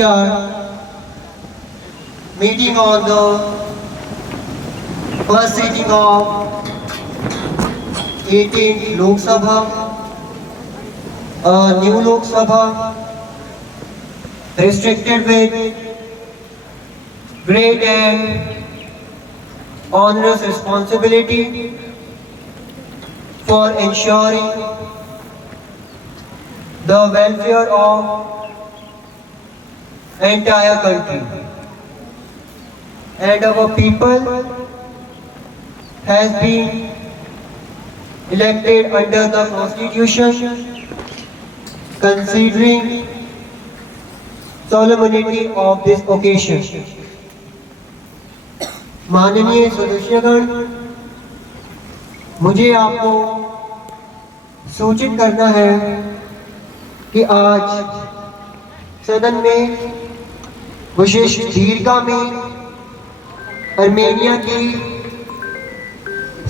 we are meeting on the first sitting of 18th Lok Sabha, a new Lok Sabha, restricted with great and onerous responsibility for ensuring the welfare of entire country, and our people has been elected under the constitution considering solemnity of this occasion. माननीय सदस्यगण, मुझे आपको सूचित करना है कि आज सदन में विशेष दीर्घा में आर्मेनिया की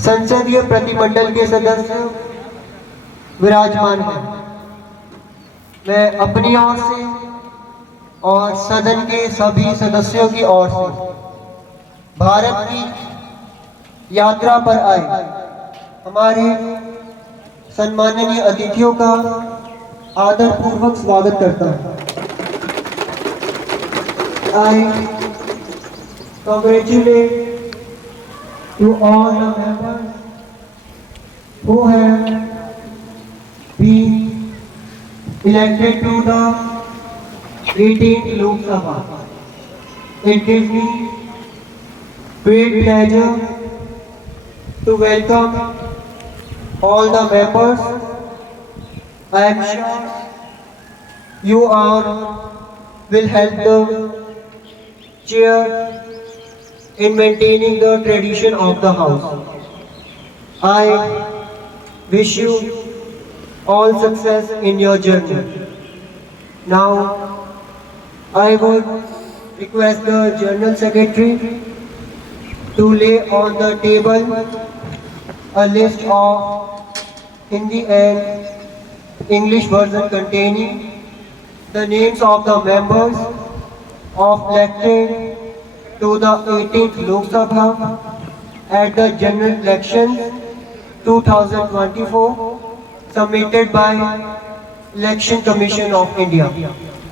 संसदीय प्रतिमंडल के सदस्य विराजमान हैं। मैं अपनी ओर से और सदन के सभी सदस्यों की ओर से भारत की यात्रा पर आए हमारे सम्माननीय अतिथियों का आदरपूर्वक स्वागत करता हूं। I congratulate to all the members who have been elected to the 18th Lok Sabha. It gives me great pleasure to welcome all the members. I am sure you all will help the chair in maintaining the tradition of the house. I wish you all success in your journey. Now, I would request the General Secretary to lay on the table a list of Hindi and English version containing the names of the members of elected to the 18th Lok Sabha at the general elections 2024 submitted by Election Commission of India.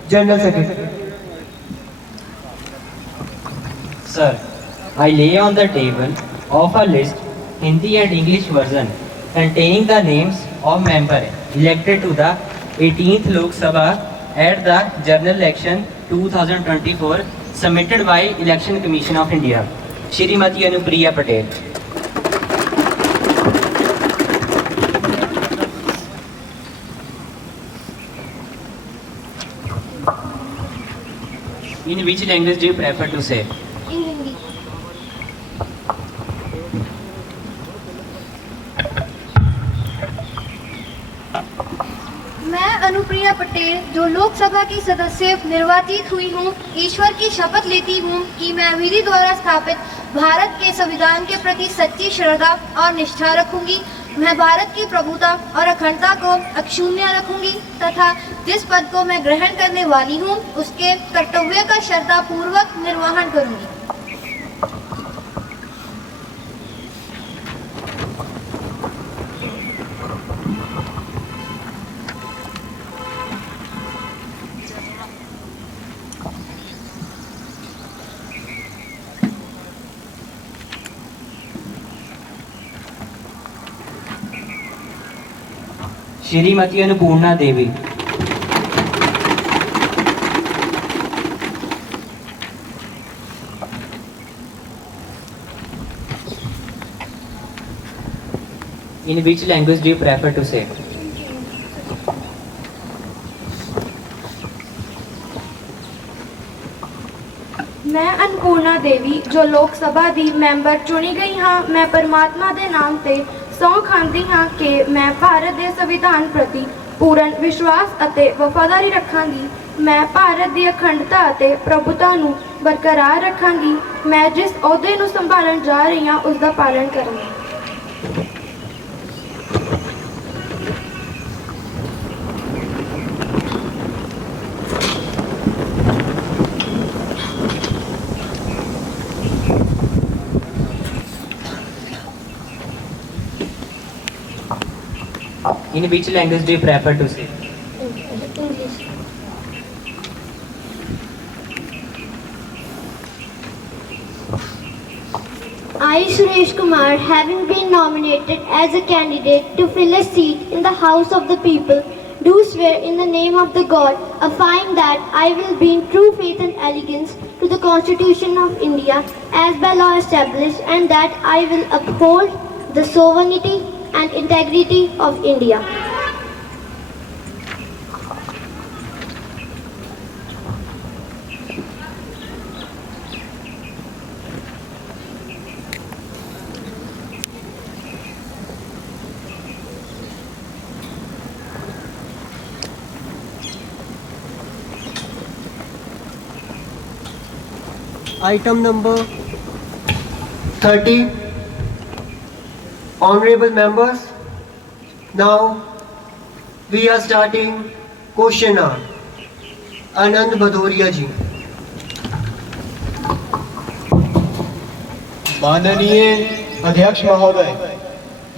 General Secretary. Sir, I lay on the table of a list Hindi and English version containing the names of members elected to the 18th Lok Sabha at the general election 2024 submitted by Election Commission of India. Shrimati Anupriya Patel. In which language do you prefer to say? In Hindi. मैं अनुप्रिया पटेल जो लोकसभा की सदस्य निर्वाचित हुई हूँ, ईश्वर की शपथ लेती हूँ कि मैं विधि द्वारा स्थापित भारत के संविधान के प्रति सच्ची श्रद्धा और निष्ठा रखूंगी। मैं भारत की प्रभुता और अखंडता को अक्षुण्य रखूंगी तथा जिस पद को मैं ग्रहण करने वाली हूँ उसके कर्तव्य का श्रद्धा पूर्वक निर्वहन करूंगी। श्रीमती अन्नपूर्णा देवी. In which language do you prefer to say? मैं अन्नपूर्णा देवी जो लोक सभा ਦੀ ਮੈਂਬਰ ਚੁਣੀ ਗਈ ਹਾਂ ਮੈਂ ਪਰਮਾਤਮਾ ਦੇ ਨਾਮ ਤੇ ਸਹੁੰ ਖਾਂਦੀ ਹਾਂ ਕਿ ਮੈਂ ਭਾਰਤ ਦੇ ਸੰਵਿਧਾਨ ਪ੍ਰਤੀ ਪੂਰਨ ਵਿਸ਼ਵਾਸ ਅਤੇ ਵਫਾਦਾਰੀ ਰੱਖਾਂਗੀ। ਮੈਂ ਭਾਰਤ ਦੀ ਅਖੰਡਤਾ ਅਤੇ ਪ੍ਰਭੁਤਾ ਨੂੰ ਬਰਕਰਾਰ ਰੱਖਾਂਗੀ। ਮੈਂ ਜਿਸ ਅਹੁਦੇ ਨੂੰ ਸੰਭਾਲਣ ਜਾ ਰਹੀ ਹਾਂ ਉਸ ਦਾ ਪਾਲਣ ਕਰਾਂਗੀ। In which language do you prefer to say? English. I, Suresh Kumar, having been nominated as a candidate to fill a seat in the House of the People, do swear in the name of the God, affirming that I will be in true faith and allegiance to the Constitution of India as by law established, and that I will uphold the sovereignty and integrity of India. Item number 30. Honorable members, now we are starting question hour. Anand Bhadoria ji. माननीय अध्यक्ष महोदय,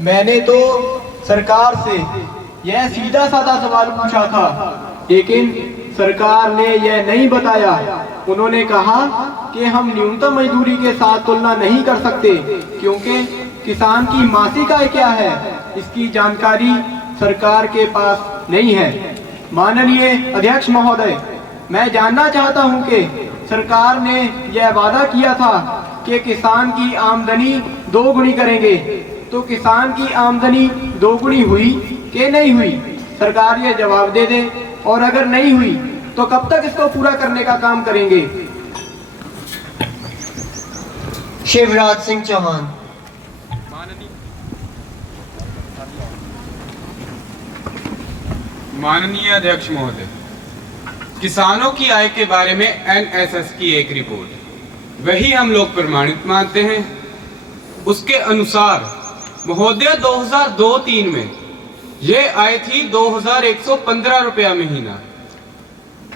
मैंने तो सरकार से यह सीधा साधा सवाल पूछा था, लेकिन सरकार ने यह नहीं बताया। उन्होंने कहा कि हम न्यूनतम मजदूरी के साथ तुलना नहीं कर सकते, क्योंकि किसान की मासिक आय क्या है इसकी जानकारी सरकार के पास नहीं है। माननीय अध्यक्ष महोदय, मैं जानना चाहता हूं कि सरकार ने यह वादा किया था कि किसान की आमदनी दोगुनी करेंगे, तो किसान की आमदनी दोगुनी हुई कि नहीं हुई? सरकार ये जवाब दे दे, और अगर नहीं हुई तो कब तक इसको पूरा करने का काम करेंगे? शिवराज सिंह चौहान। माननीय अध्यक्ष महोदय, किसानों की आय के बारे में एनएसएस की एक रिपोर्ट, वही हम लोग प्रमाणित मानते हैं। उसके अनुसार महोदय 2002-03 में यह आय थी 2115 रुपया महीना,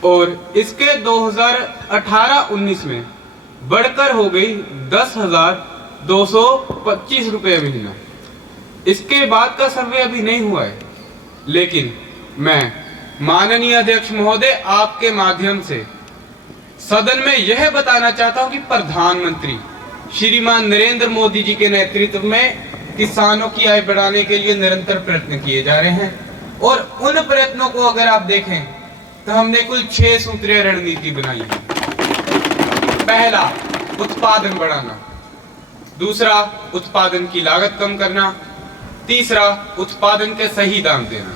और इसके 2018-19 में बढ़कर हो गई 10,225 रुपये महीना। इसके बाद का सर्वे अभी नहीं हुआ है, लेकिन मैं माननीय अध्यक्ष महोदय आपके माध्यम से सदन में यह बताना चाहता हूं कि प्रधानमंत्री श्रीमान नरेंद्र मोदी जी के नेतृत्व में किसानों की आय बढ़ाने के लिए निरंतर प्रयत्न किए जा रहे हैं, और उन प्रयत्नों को अगर आप देखें तो हमने कुल 6 सूत्रीय रणनीति बनाई है। पहला, उत्पादन बढ़ाना। दूसरा, उत्पादन की लागत कम करना। तीसरा, उत्पादन के सही दाम देना।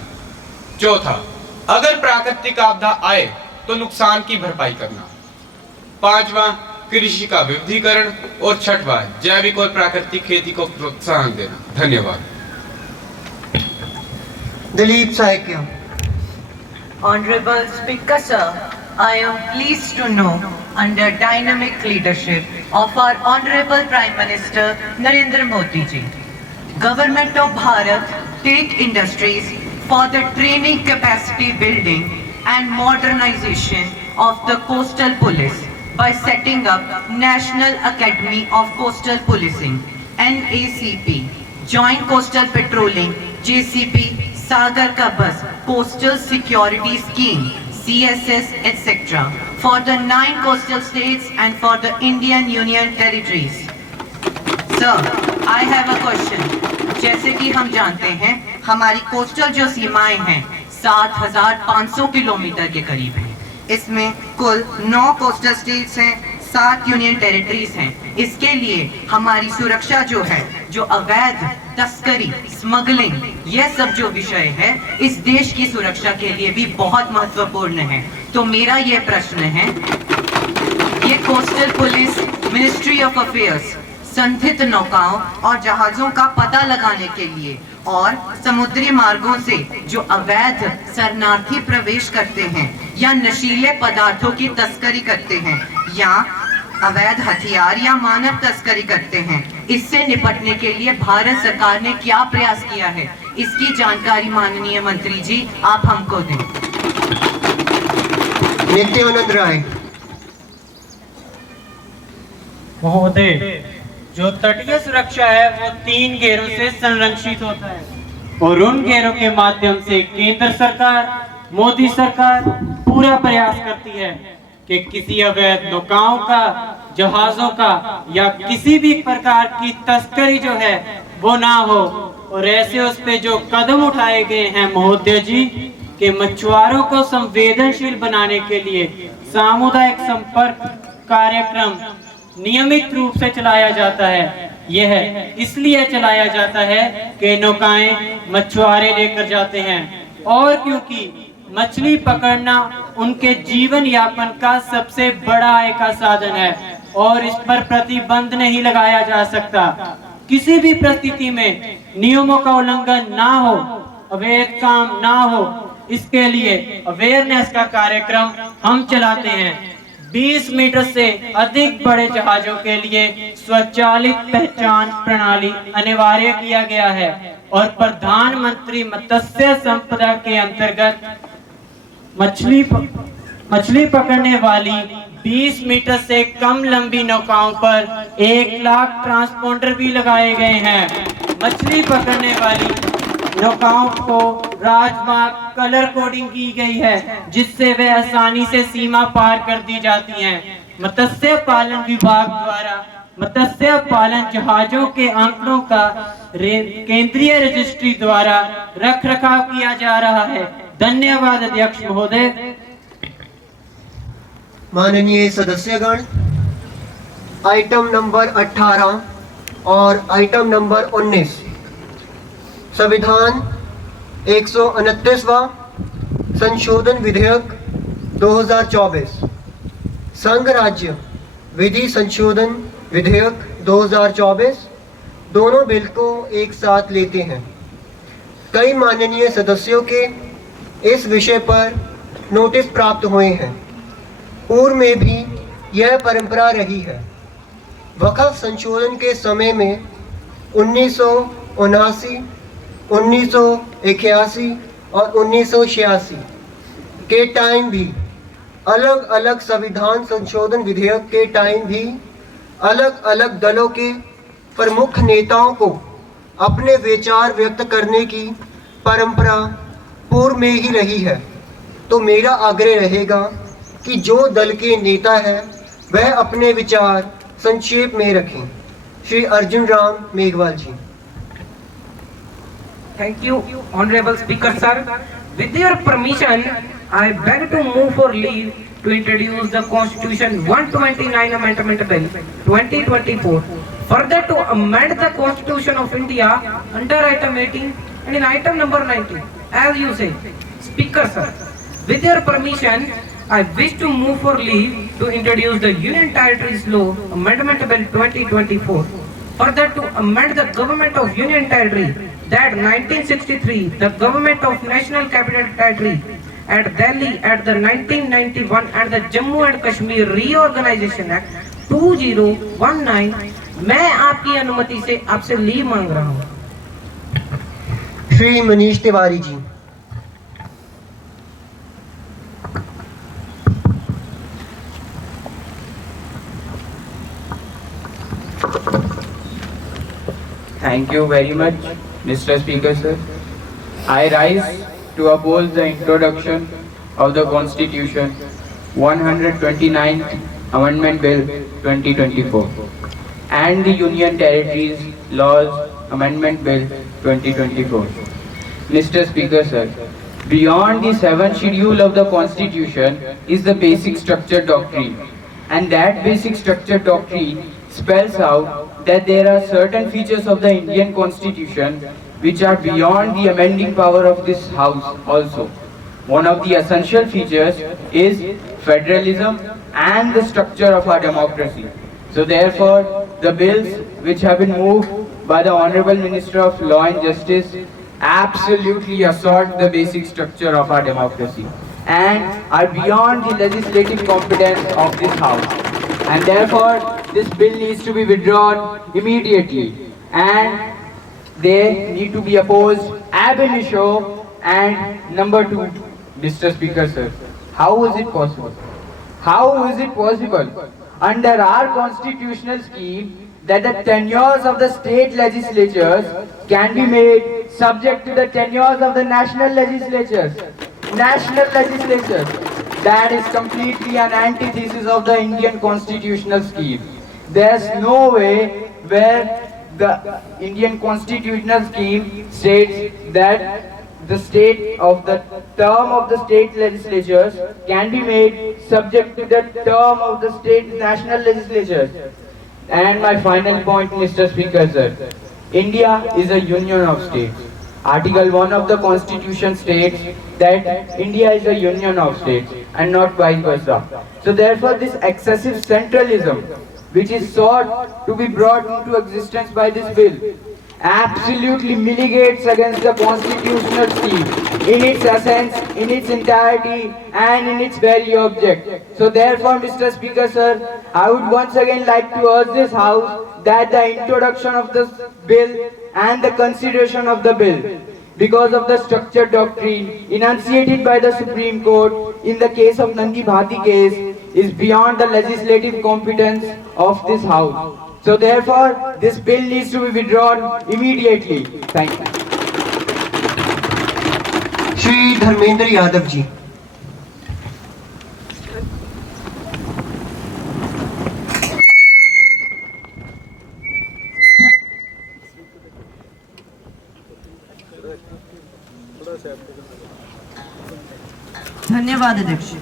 चौथा, अगर प्राकृतिक आपदा आए तो नुकसान की भरपाई करना। पांचवा, कृषि का विविधीकरण, और छठवां, जैविक और प्राकृतिक खेती को प्रोत्साहन देना। धन्यवाद। Dilip Saikia. Honorable Speaker Sir, I am pleased to know, under dynamic leadership of our Honorable Prime Minister Narendra Modi ji, Government of Bharat take industries for the training, capacity building and modernization of the coastal police by setting up National Academy of Coastal Policing (NACP), Joint Coastal Patrolling (JCP), Sagar ka Bus, Coastal Security Scheme (CSS), etc. for the 9 coastal states and for the Indian Union territories. Sir, I have a question. जैसे कि हम जानते हैं, हमारी coastal जो सीमाएं हैं 7,500 kilometre के करीब हैं। इसमें कुल 9 कोस्टल स्टेट्स हैं, 7 यूनियन टेरिटरीज हैं। इसके लिए हमारी सुरक्षा जो है, जो अवैध तस्करी, स्मगलिंग, यह सब जो विषय है, इस देश की सुरक्षा के लिए भी बहुत महत्वपूर्ण है। तो मेरा यह प्रश्न है, ये coastal police, ministry of affairs संदिग्ध नौकाओं और जहाजों का पता लगाने के लिए और समुद्री मार्गों से जो अवैध शरणार्थी प्रवेश करते हैं या नशीले पदार्थों की तस्करी करते हैं या अवैध हथियार या मानव तस्करी करते हैं, इससे निपटने के लिए भारत सरकार ने क्या प्रयास किया है, इसकी जानकारी माननीय मंत्री जी आप हमको दें। नित्यानंद राय। महोदय, जो तटीय सुरक्षा है वो 3 घेरों से संरक्षित होता है। और उन गैरों के माध्यम से केंद्र सरकार, मोदी सरकार पूरा प्रयास करती है कि किसी अवैध नौकाओं का, जहाजों का या किसी भी प्रकार की तस्करी जो है वो ना हो। और ऐसे उस पे जो कदम उठाए गए हैं महोदय जी कि मछुआरों को संवेदनशील बनाने के लिए सामुदायिक संपर्क कार्यक्रम नियमित रूप से चलाया जाता है। यह इसलिए चलाया जाता है कि नौकाएं मछुआरे लेकर जाते हैं और क्योंकि मछली पकड़ना उनके जीवन यापन का सबसे बड़ा आय का साधन है और इस पर प्रतिबंध नहीं लगाया जा सकता। किसी भी परिस्थिति में नियमों का उल्लंघन ना हो, अवैध काम ना हो, इसके लिए अवेयरनेस का कार्यक्रम हम चलाते हैं। 20 मीटर से अधिक बड़े जहाजों के लिए स्वचालित पहचान प्रणाली अनिवार्य किया गया है और प्रधानमंत्री मत्स्य संपदा के अंतर्गत मछली पकड़ने वाली 20 मीटर से कम लंबी नौकाओं पर 1 लाख ट्रांसपोंडर भी लगाए गए हैं। मछली पकड़ने वाली नौकाओं को राजमार्ग कलर कोडिंग की गई है जिससे वे आसानी से सीमा पार कर दी जाती हैं। मत्स्य पालन विभाग द्वारा मत्स्य पालन जहाजों के आंकड़ों का केंद्रीय रजिस्ट्री द्वारा रख रखाव किया जा रहा है। धन्यवाद अध्यक्ष महोदय। माननीय सदस्यगण, आइटम नंबर 18 और आइटम नंबर 19 संविधान 129वां संशोधन विधेयक 2024 संघ राज्य विधि संशोधन विधेयक 2024 दोनों बिल को एक साथ लेते हैं। कई माननीय सदस्यों के इस विषय पर नोटिस प्राप्त हुए हैं। पूर्व में भी यह परंपरा रही है। वक़्फ़ संशोधन के समय में 1979, 1981 और 1986 के टाइम भी अलग अलग संविधान संशोधन विधेयक के टाइम भी अलग अलग दलों के प्रमुख नेताओं को अपने विचार व्यक्त करने की परंपरा पूर्व में ही रही है। तो मेरा आग्रह रहेगा कि जो दल के नेता है वह अपने विचार संक्षेप में रखें। श्री अर्जुन राम मेघवाल जी। Thank you, Honorable Speaker Sir. With your permission, I beg to move for leave to introduce the Constitution 129 Amendment Bill 2024. Further to amend the Constitution of India under item 18 and in item number 19. As you say, Speaker Sir, with your permission, I wish to move for leave to introduce the Union Territories Law Amendment Bill 2024. Further to amend the Government of Union Territory that 1963, the Government of National Capital Territory at Delhi at the 1991 and the Jammu and Kashmir Reorganization Act 2019, मैं आपकी अनुमति से आपसे leave मांग रहा हूँ। Shri Manish Tiwari ji. Thank you very much, Mr. Speaker, sir. I rise to oppose the introduction of the Constitution 129th Amendment Bill 2024 and the Union Territories Laws Amendment Bill 2024. Mr. Speaker, sir, beyond the 7th schedule of the Constitution is the basic structure doctrine, and that basic structure doctrine spells out that there are certain features of the Indian Constitution which are beyond the amending power of this House also. One of the essential features is federalism and the structure of our democracy. So therefore, the bills which have been moved by the Honorable Minister of Law and Justice absolutely assert the basic structure of our democracy and are beyond the legislative competence of this House. And therefore, this bill needs to be withdrawn immediately and they need to be opposed ab initio. And number 2, Mr. Speaker, sir, how is it possible? How is it possible? Under our constitutional scheme, that the tenures of the state legislatures can be made subject to the tenures of the national legislatures. National legislatures. That is completely an antithesis of the Indian constitutional scheme. There's no way where the Indian constitutional scheme states that the state of the term of the state legislatures can be made subject to the term of the state national legislatures. And my final point, Mr. Speaker, sir. India is a union of states. Article 1 of the Constitution states that India is a union of states and not vice versa. So therefore this excessive centralism which is sought to be brought into existence by this bill absolutely militates against the constitutional scheme in its essence, in its entirety and in its very object. So therefore, Mr. Speaker, sir, I would once again like to urge this House that the introduction of this bill and the consideration of the bill, because of the structured doctrine enunciated by the Supreme Court in the case of Nandi Bhati case, is beyond the legislative competence of this House. So therefore, this bill needs to be withdrawn immediately. Thank you. Shri Dharmendra Yadav ji. धन्यवाद अध्यक्ष।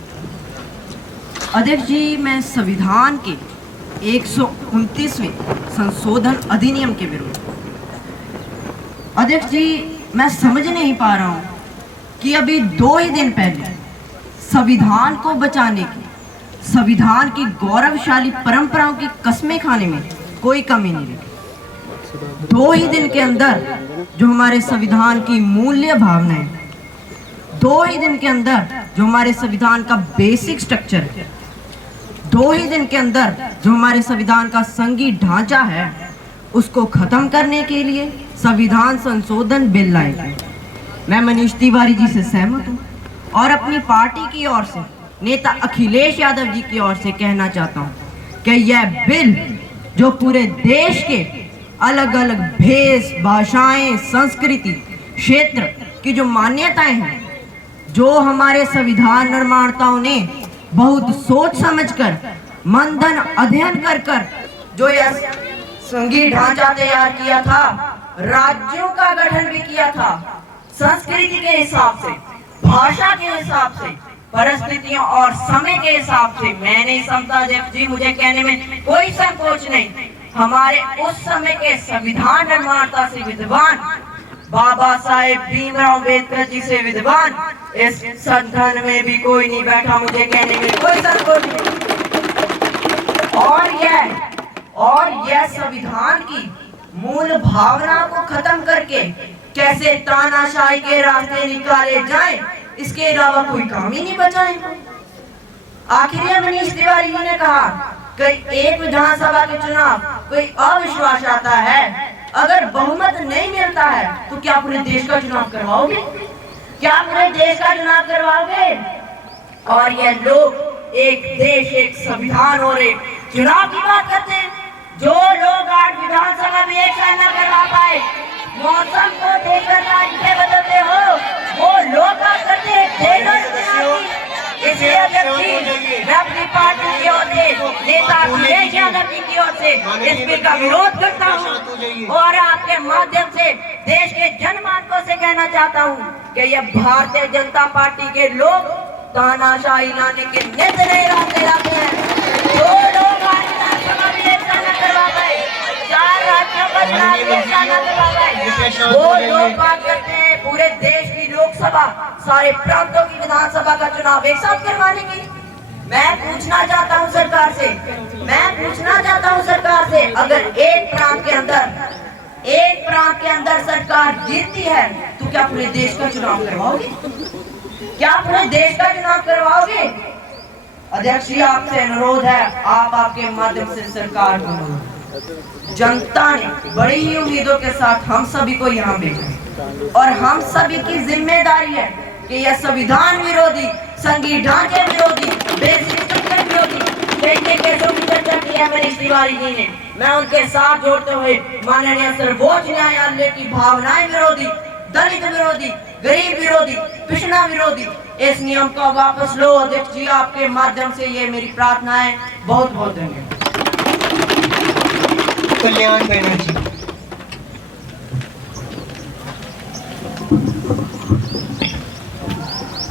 अध्यक्ष जी, मैं संविधान के 129वें संशोधन अधिनियम के विरुद्ध। अध्यक्ष जी, मैं समझ नहीं पा रहा हूँ कि अभी 2 ही दिन पहले संविधान को बचाने की, संविधान की गौरवशाली परंपराओं की कस्में खाने में कोई कमी नहीं रही। 2 ही दिन के अंदर जो हमारे संविधान की मूल्य भावनाएं, 2 ही दिन के अंदर जो हमारे संविधान का बेसिक स्ट्रक्चर है, 2 ही दिन के अंदर जो हमारे संविधान का संघीय ढांचा है, उसको खत्म करने के लिए संविधान संशोधन बिल लाए गए। मैं मनीष तिवारी जी से सहमत हूँ और अपनी पार्टी की ओर से नेता अखिलेश यादव जी की ओर से कहना चाहता हूँ कि यह बिल जो पूरे देश के अलग अलग भेष, भाषाएं, संस्कृति, क्षेत्र की जो मान्यताएं हैं, जो हमारे संविधान निर्माताओं ने बहुत सोच समझकर, मंथन अध्ययन कर जो यह संघीय ढांचा तैयार किया था, राज्यों का गठन भी किया था, संस्कृति के हिसाब से, भाषा के हिसाब से, परिस्थितियों और समय के हिसाब से। मैं नहीं समझता जी, मुझे कहने में कोई संकोच नहीं। हमारे उस समय के संविधान निर्माता से विद्वान, बाबा साहेब भीमराव अम्बेडकर जी से विद्वान इस सदन में भी कोई नहीं बैठा, मुझे कहने में कोई संकोच नहीं। और यह संविधान की मूल भावना को खत्म करके कैसे तानाशाही के रास्ते निकाले जाएं, इसके अलावा कोई काम ही नहीं बचा इनको। आखिर मनीष तिवारी जी ने कहा कि एक विधानसभा के चुनाव कोई अविश्वास आता है, अगर बहुमत नहीं मिलता है तो क्या पूरे देश का चुनाव करवाओगे? क्या पूरे देश का चुनाव करवाओगे? और यह लोग एक देश, एक संविधान और एक चुनाव की बात करते हैं। जो लोग आज विधानसभा में एक साल न करवा पाए, मौसम को देखकर रास्ते बदलते हो, वो लोग बात करते हैं। इसलिए मैं अपनी पार्टी की ओर से, नेता अखिलेश यादव जी की ओर से इस बिल का विरोध करता हूँ और आपके माध्यम से देश के जनमानकों से कहना चाहता हूँ कि यह भारतीय जनता पार्टी के लोग तानाशाही लाने के नित नए रास्ते लाते हैं। जो लोग आज विधानसभा में एक साल न करवा पाए, 4 राज्यों का चुनाव एक साल न करवा पाए, वो लोग बात करते हैं पूरे देश की लोकसभा, सारे प्रांतों की विधानसभा का चुनाव एक साथ करवाने की। मैं पूछना चाहता हूं सरकार से, अगर एक प्रांत के अंदर सरकार गिरती है तो क्या पूरे देश का चुनाव करवाओगे? अध्यक्ष जी, आपसे अनुरोध है, आप आपके माध्यम से सरकार को, जनता ने बड़ी ही उम्मीदों के साथ हम सभी को यहाँ भेजा और हम सभी की जिम्मेदारी है कि यह संविधान विरोधी, संघीय ढांचे विरोधी, बेसिक स्ट्रक्चर विरोधी केसों की चर्चा की है मनीष तिवारी जी ने। मैं उनके साथ जोड़ते हुए माननीय सर्वोच्च न्यायालय की भावनाएं विरोधी, दलित विरोधी, गरीब विरोधी, पिछड़ा विरोधी इस नियम को वापस लो। अध्यक्ष जी, आपके माध्यम से ये मेरी प्रार्थना है। बहुत बहुत धन्यवाद। Kalyan Banerjee.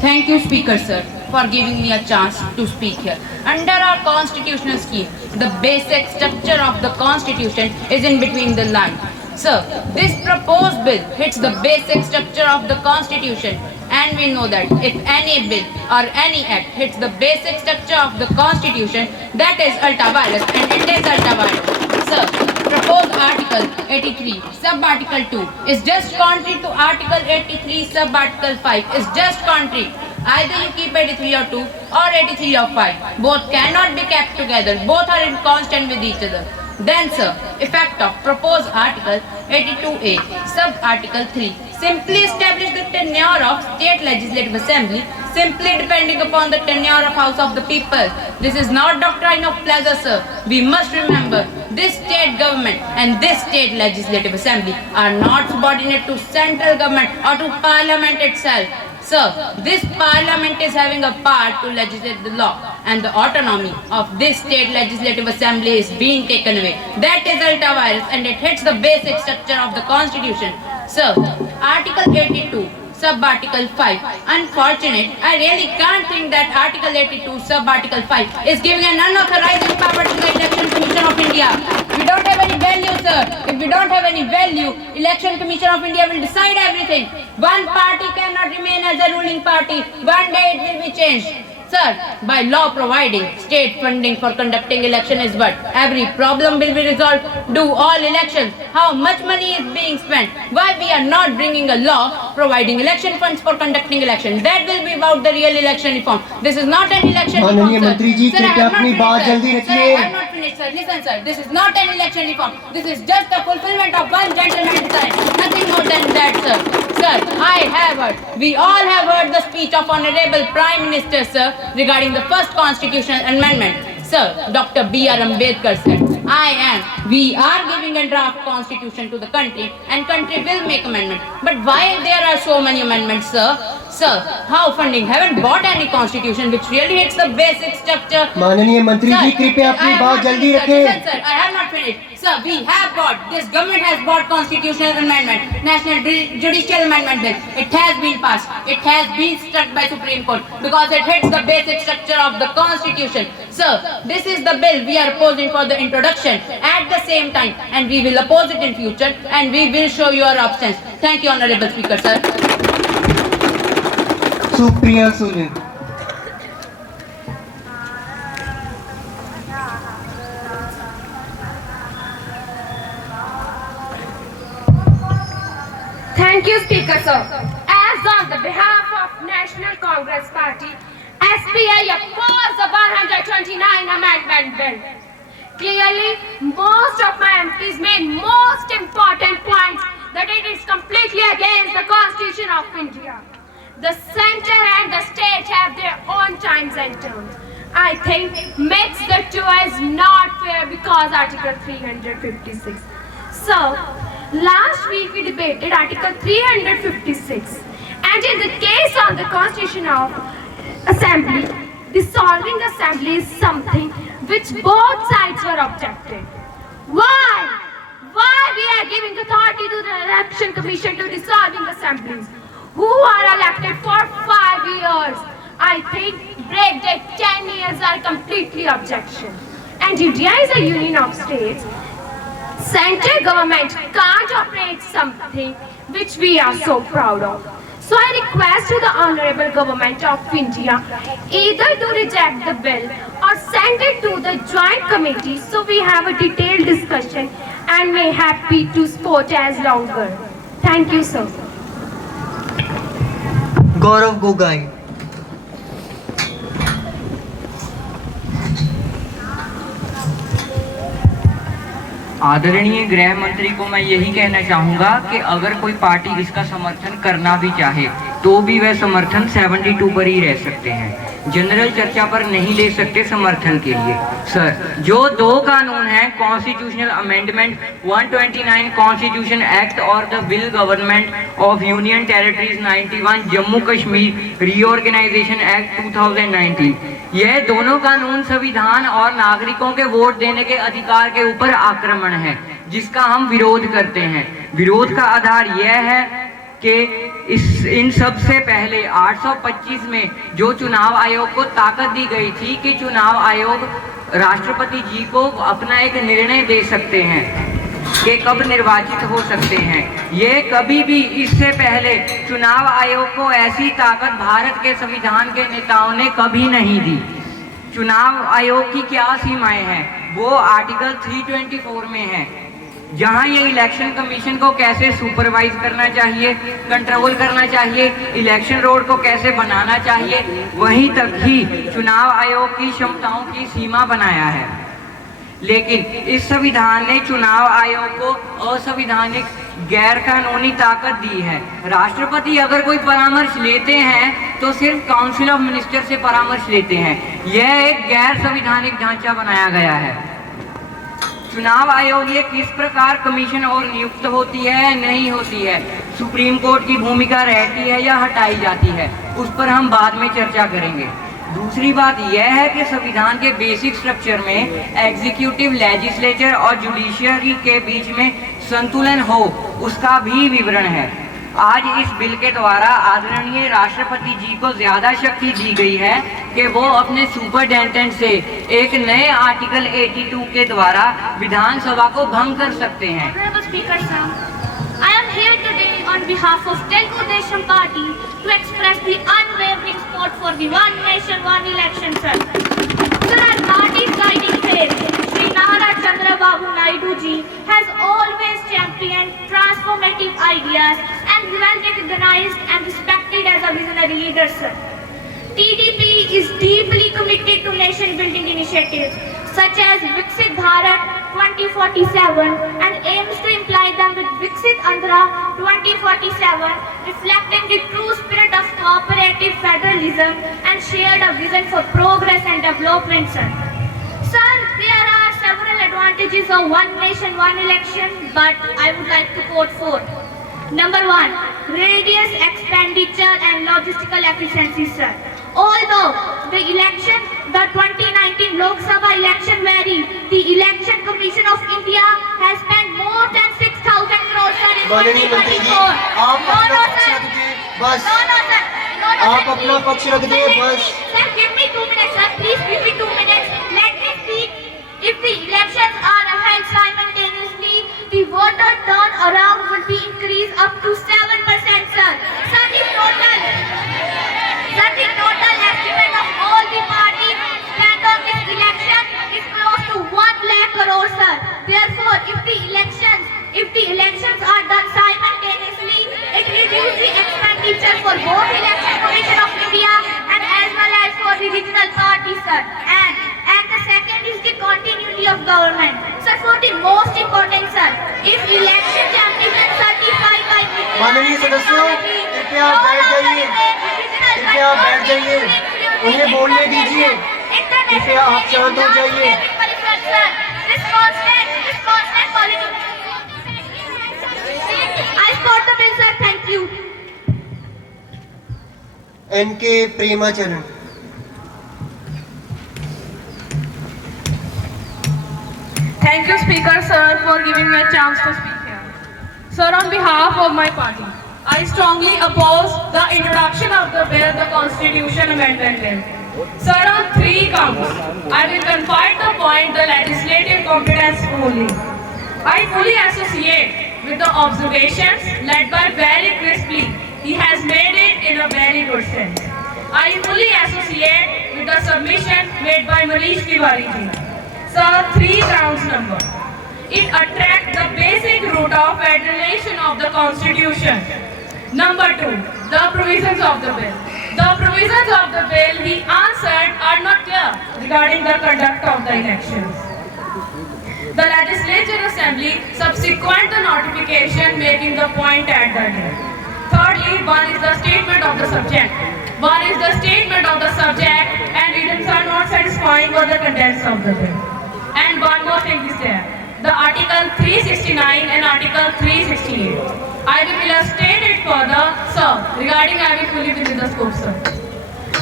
Thank you, Speaker Sir, for giving me a chance to speak here. Under our constitutional scheme, the basic structure of the constitution is in between the lines. Sir, this proposed bill hits the basic structure of the constitution, and we know that if any bill or any act hits the basic structure of the constitution, that is ultra vires, and it is ultra vires. Sir, proposed Article 83, Sub-Article 2 is just contrary to Article 83, Sub-Article 5 is just contrary. Either you keep 83 or 2 or 83 or 5. Both cannot be kept together. Both are inconstant with each other. Then, sir, effect of proposed Article 82A, Sub-Article 3 simply establish the tenure of State Legislative Assembly simply depending upon the tenure of House of the People. This is not doctrine of pleasure, sir. We must remember this state government and this state legislative assembly are not subordinate to central government or to parliament itself. Sir, this parliament is having a power to legislate the law, and the autonomy of this state legislative assembly is being taken away. That is ultra vires, and it hits the basic structure of the constitution. Sir, Article 82, Sub-Article 5. Unfortunate, I really can't think that Article 82, Sub-Article 5 is giving an unauthorized power to the Election Commission of India. We don't have any value, sir. If we don't have any value, Election Commission of India will decide everything. One party cannot remain as a ruling party. One day it will be changed. Sir, by law providing state funding for conducting election is what? Every problem will be resolved. Do all elections. How much money is being spent? Why we are not bringing a law providing election funds for conducting election? That will be about the real election reform. This is not an election reform, माननीय मंत्री जी, कृपया अपनी बात जल्दी Sir, I रखिए। have not finished, sir. Listen, sir. This is not an election reform. This is just the fulfillment of one gentleman's sign. Nothing more than that, sir. Sir, I have heard. We all have heard the speech of Honorable Prime Minister, sir, regarding the first constitutional amendment. Sir, Dr. B.R. Ambedkar said, we are giving a draft constitution to the country and country will make amendment. But why there are so many amendments, sir? Sir, how funding? Haven't bought any constitution which really hits the basic structure. माननीय मंत्री जी, कृपया अपनी बात जल्दी रखें। Listen, sir, I have not finished. Sir, we have bought, this government has bought constitutional amendment, National Judicial Amendment Bill. It has been passed. It has been struck by Supreme Court because it hits the basic structure of the constitution. Sir, this is the bill we are opposing for the introduction at the same time, and we will oppose it in future and we will show you our absence. Thank you, Honorable Speaker, sir. Supriya Sule. Thank you, Speaker Sir. As on the behalf of National Congress Party, SPI oppose the 129 Amendment Bill. Clearly, most of my MPs made most important points that it is completely against the Constitution of India. The center and the state have their own times and terms. I think makes the choice not fair because Article 356. So, last week we debated Article 356, and in the case of the Constitution of Assembly, dissolving Assembly is something which both sides were objected. Why? Why we are giving authority to the Election Commission to dissolving assemblies who are elected for 5 years? I think break the 10 years are completely objection. And India is a union of states. Central government can't operate something which we are so proud of. So I request to the Honorable Government of India either to reject the bill or send it to the joint committee so we have a detailed discussion and may happy to support as longer. Thank you, sir. गौरव गोगाई। आदरणीय गृह मंत्री को मैं यही कहना चाहूँगा कि अगर कोई पार्टी इसका समर्थन करना भी चाहे तो भी वह समर्थन 72 पर ही रह सकते हैं। जनरल चर्चा पर नहीं ले सकते समर्थन के लिए। सर, जो 2 कानून हैं, कॉन्स्टिट्यूशनल अमेंडमेंट 129 कॉन्स्टिट्यूशन एक्ट और the bill government of union territories 91 Jammu Kashmir reorganisation act 2019, यह दोनों कानून संविधान और नागरिकों के वोट देने के अधिकार के ऊपर आक्रमण है, जिसका हम विरोध करते हैं। विरोध का आधार यह है कि इन सब से पहले 825 में जो चुनाव आयोग को ताकत दी गई थी कि चुनाव आयोग राष्ट्रपति जी को अपना एक निर्णय दे सकते हैं कि कब निर्वाचित हो सकते हैं। ये कभी भी इससे पहले चुनाव आयोग को ऐसी ताकत भारत के संविधान के नेताओं ने कभी नहीं दी। चुनाव आयोग की क्या सीमाएं हैं, वो आर्टिकल 324 में है, जहां ये इलेक्शन कमीशन को कैसे सुपरवाइज करना चाहिए, कंट्रोल करना चाहिए, इलेक्शन रोड को कैसे बनाना चाहिए, वहीं तक ही चुनाव आयोग की क्षमताओं की सीमा बनाया है। लेकिन इस संविधान ने चुनाव आयोग को असंवैधानिक गैर कानूनी ताकत दी है। राष्ट्रपति अगर कोई परामर्श लेते हैं तो सिर्फ काउंसिल ऑफ मिनिस्टर से परामर्श लेते हैं। यह एक गैर संवैधानिक ढांचा बनाया गया है। चुनाव आयोग ये किस प्रकार कमीशन और नियुक्त होती है, नहीं होती है, सुप्रीम कोर्ट की भूमिका रहती है या हटाई जाती है, उस पर हम बाद में चर्चा करेंगे। दूसरी बात यह है कि संविधान के बेसिक स्ट्रक्चर में एग्जीक्यूटिव, लेजिस्लेचर और जुडिशियरी के बीच में संतुलन हो, उसका भी विवरण है। आज इस बिल के द्वारा आदरणीय राष्ट्रपति जी को ज्यादा शक्ति दी गई है कि वो अपने सुपरिटेंडेंट से एक नए आर्टिकल 82 के द्वारा विधानसभा को भंग कर सकते हैं। Speaker sir, I am here today on behalf of Telugu Desam Party to express the unwavering support for the One Nation One Election, sir. Sir, our party's guiding face, Shri Nara Chandra Babu Naidu ji, has always championed transformative ideas and well recognized and respected as a visionary leader, sir. TDP is deeply committed to nation-building initiatives such as Viksit Bharat 2047 and aims to imply them with Viksit Andhra 2047, reflecting the true spirit of cooperative federalism and shared a vision for progress and development, sir. Sir, there are several advantages of One Nation One Election, but I would like to quote 4. Number 1, radius, expenditure and logistical efficiency, sir. Although the 2019 Lok Sabha election varied, the Election Commission of India has spent more than 6,000 crores, sir, in 2024. बस आप अपना पक्ष रख दे बस। Sir, give me 2 minutes, sir. Please give me 2 minutes. Let me speak. If the elections are held simultaneously, the voter turnaround will be increased up to 7%, sir. Sir, the total estimate of all the parties spent on this election is close to 1 lakh crore, sir. Therefore, if the elections are done simultaneously, it reduces the expenditure for both Election Commission of India and as well as for the regional parties, sir. And the second is the continuity of government. Sir, for the most important, sir, if election champions certified by माननीय सदस्यों, कृपया बैठ जाइए, कृपया बैठ जाइए, उन्हें बोलने दीजिए, कृपया आप शांत हो जाइए। I support the bill, sir. Thank you. NK प्रेमाचरण। Thank you, Speaker sir, for giving me a chance to speak here. Sir, on behalf of my party, I strongly oppose the introduction of the bill, the Constitution Amendment Bill. Sir, on 3 counts, I will confine the point the legislative competence only. I fully associate with the observations led by very crisply. He has made it in a very good sense. I fully associate with the submission made by Manish Tiwari ji. Sir, 3 grounds number. It attracts the basic root of federation of the Constitution. Number 2, the provisions of the bill. The provisions of the bill, he answered, are not clear regarding the conduct of the elections. The Legislature Assembly subsequent the notification making the point at the day. Thirdly, one is the statement of the subject. One is the statement of the subject, and items are not satisfying for the contents of the bill. And one more thing is there. The Article 369 and Article 368. I will illustrate it further, sir, regarding I will fully within the scope, sir.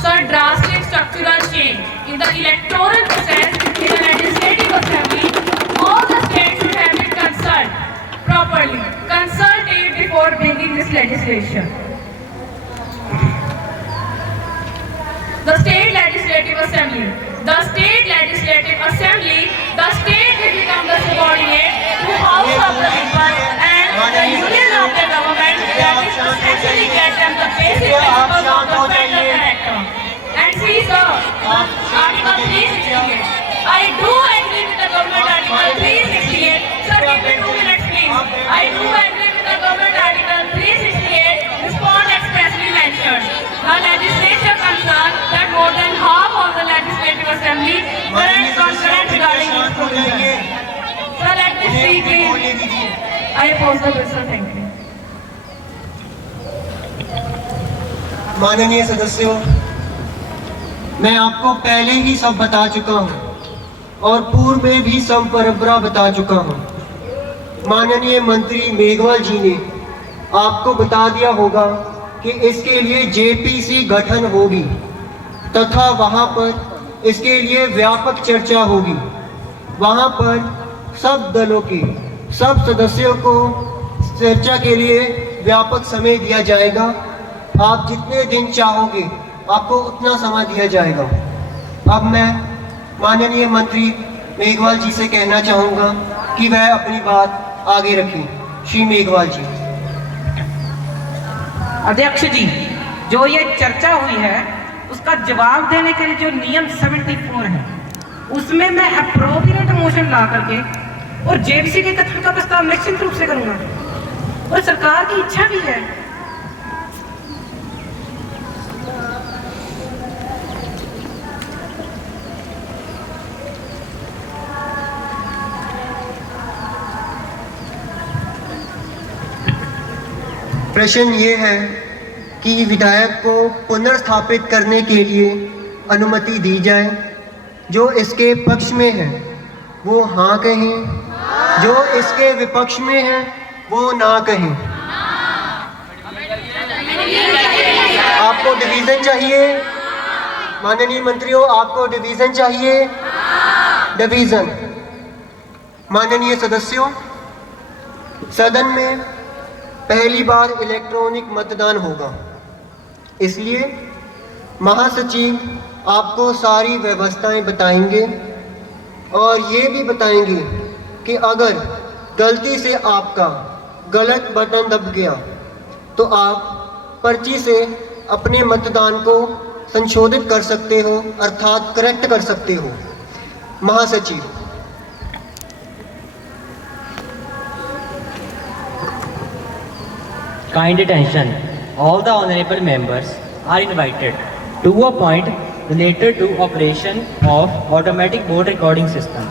Sir, drastic structural change in the electoral process in the legislative assembly. All the states should have been consulted before bringing this legislation. The state legislative assembly. The state legislative assembly, the state will become the subordinate to House of the People and the union of the government that is to essentially get them the basic principles of the federal character. And see, sir, Article 368. I do agree with the government Article 368. Sir, give me 2 minutes, please. I do agree with the government Article 368. Respond expressly mentioned. The legislature concerned that more than half of the legislative assembly were concerned regarding this provision. Sir, let me speak in. I oppose the bill, sir. Thank you. माननीय सदस्यों, मैं आपको पहले ही सब बता चुका हूं और पूर्व में भी सब परंपरा बता चुका हूं। माननीय मंत्री मेघवाल जी ने आपको बता दिया होगा कि इसके लिए जेपीसी गठन होगी तथा वहां पर इसके लिए व्यापक चर्चा होगी। वहां पर सब दलों के सब सदस्यों को चर्चा के लिए व्यापक समय दिया जाएगा। आप जितने दिन चाहोगे आपको उतना समय दिया जाएगा। अब मैं माननीय मंत्री मेघवाल जी से कहना चाहूँगा कि वह अपनी बात आगे रखें। श्री मेघवाल जी। अध्यक्ष जी, जो ये चर्चा हुई है उसका जवाब देने के लिए जो नियम 74 है उसमें मैं अप्रोप्रिएट मोशन ला करके और जेपीसी के कथन का प्रस्ताव निश्चित रूप से करूंगा और सरकार की इच्छा भी है। प्रश्न ये है कि विधायक को पुनर्स्थापित करने के लिए अनुमति दी जाए। जो इसके पक्ष में है वो हाँ कहें, जो इसके विपक्ष में है वो ना कहें। आपको डिवीज़न चाहिए माननीय मंत्रियों, आपको डिवीज़न चाहिए? डिवीज़न। माननीय सदस्यों, सदन में पहली बार इलेक्ट्रॉनिक मतदान होगा, इसलिए महासचिव आपको सारी व्यवस्थाएं बताएंगे और ये भी बताएंगे कि अगर गलती से आपका गलत बटन दब गया तो आप पर्ची से अपने मतदान को संशोधित कर सकते हो, अर्थात करेक्ट कर सकते हो। महासचिव। Kind attention, all the honorable members are invited to a point related to operation of automatic vote recording system.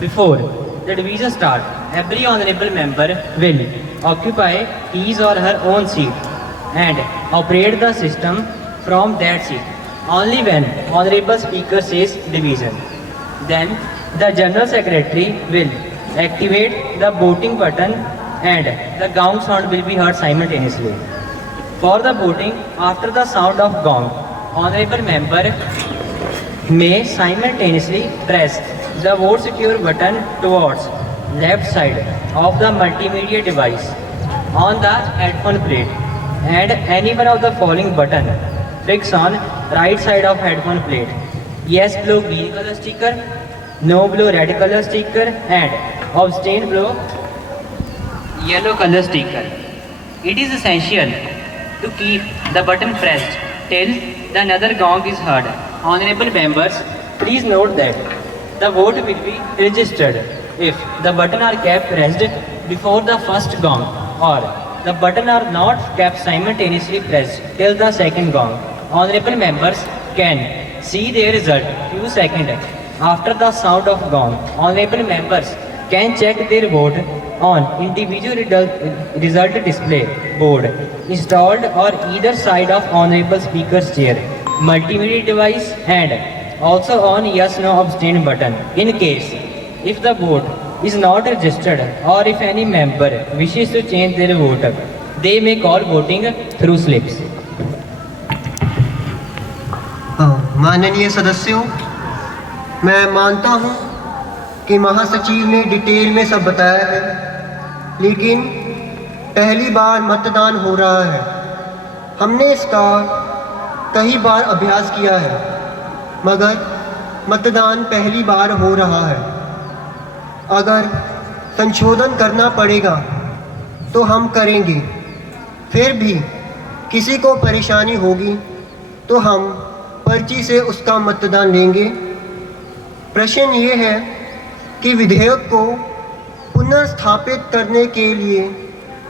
Before the division start, every honorable member will occupy his or her own seat and operate the system from that seat only when honorable speaker says division. Then the general secretary will activate the voting button and the gong sound will be heard simultaneously. For the voting, after the sound of gong, honorable member may simultaneously press the vote secure button towards left side of the multimedia device on the headphone plate, and any one of the following button fix on right side of headphone plate. Yes blow green color sticker, no blow red color sticker, and abstain blow yellow color sticker. It is essential to keep the button pressed till the another gong is heard. Honorable members, please note that the vote will be registered if the button are kept pressed before the first gong or the button are not kept simultaneously pressed till the second gong. Honorable members can see their result few seconds after the sound of gong. Honorable members can check their vote on individual result display board installed on either side of Honorable Speaker's chair, multimedia device, and also on yes no abstain button. In case if the vote is not registered or if any member wishes to change their vote, they may call voting through slips. माननीय सदस्यों, मैं मानता हूं कि महासचिव ने detail में सब बताया है, लेकिन पहली बार मतदान हो रहा है। हमने इसका कई बार अभ्यास किया है, मगर मतदान पहली बार हो रहा है। अगर संशोधन करना पड़ेगा तो हम करेंगे। फिर भी किसी को परेशानी होगी तो हम पर्ची से उसका मतदान लेंगे। प्रश्न ये है कि विधेयक को पुनर्स्थापित करने के लिए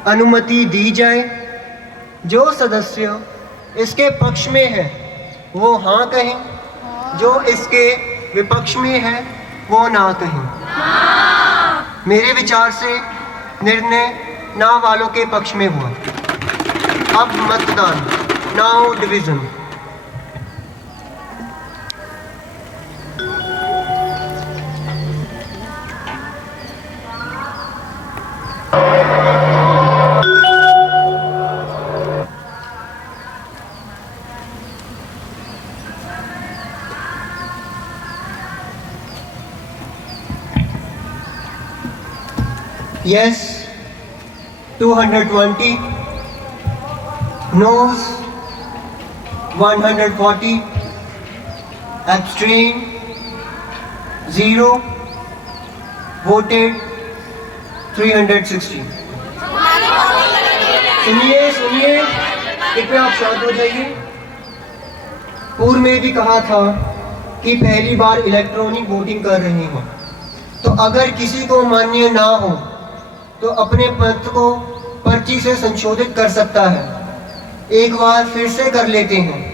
अनुमति दी जाए। जो सदस्य इसके पक्ष में है वो हाँ कहें, जो इसके विपक्ष में है वो ना कहें। मेरे विचार से निर्णय ना वालों के पक्ष में हुआ। अब मतदान, now division. Yes 220, noes 140, abstain 0, voted 360। सुनिए, कृपया आप शांत हो जाइए। पूर्व में भी कहा था कि पहली बार इलेक्ट्रॉनिक वोटिंग कर रहे हैं, तो अगर किसी को मान्य ना हो तो अपने मत को पर्ची से संशोधित कर सकता है। एक बार फिर से कर लेते हैं।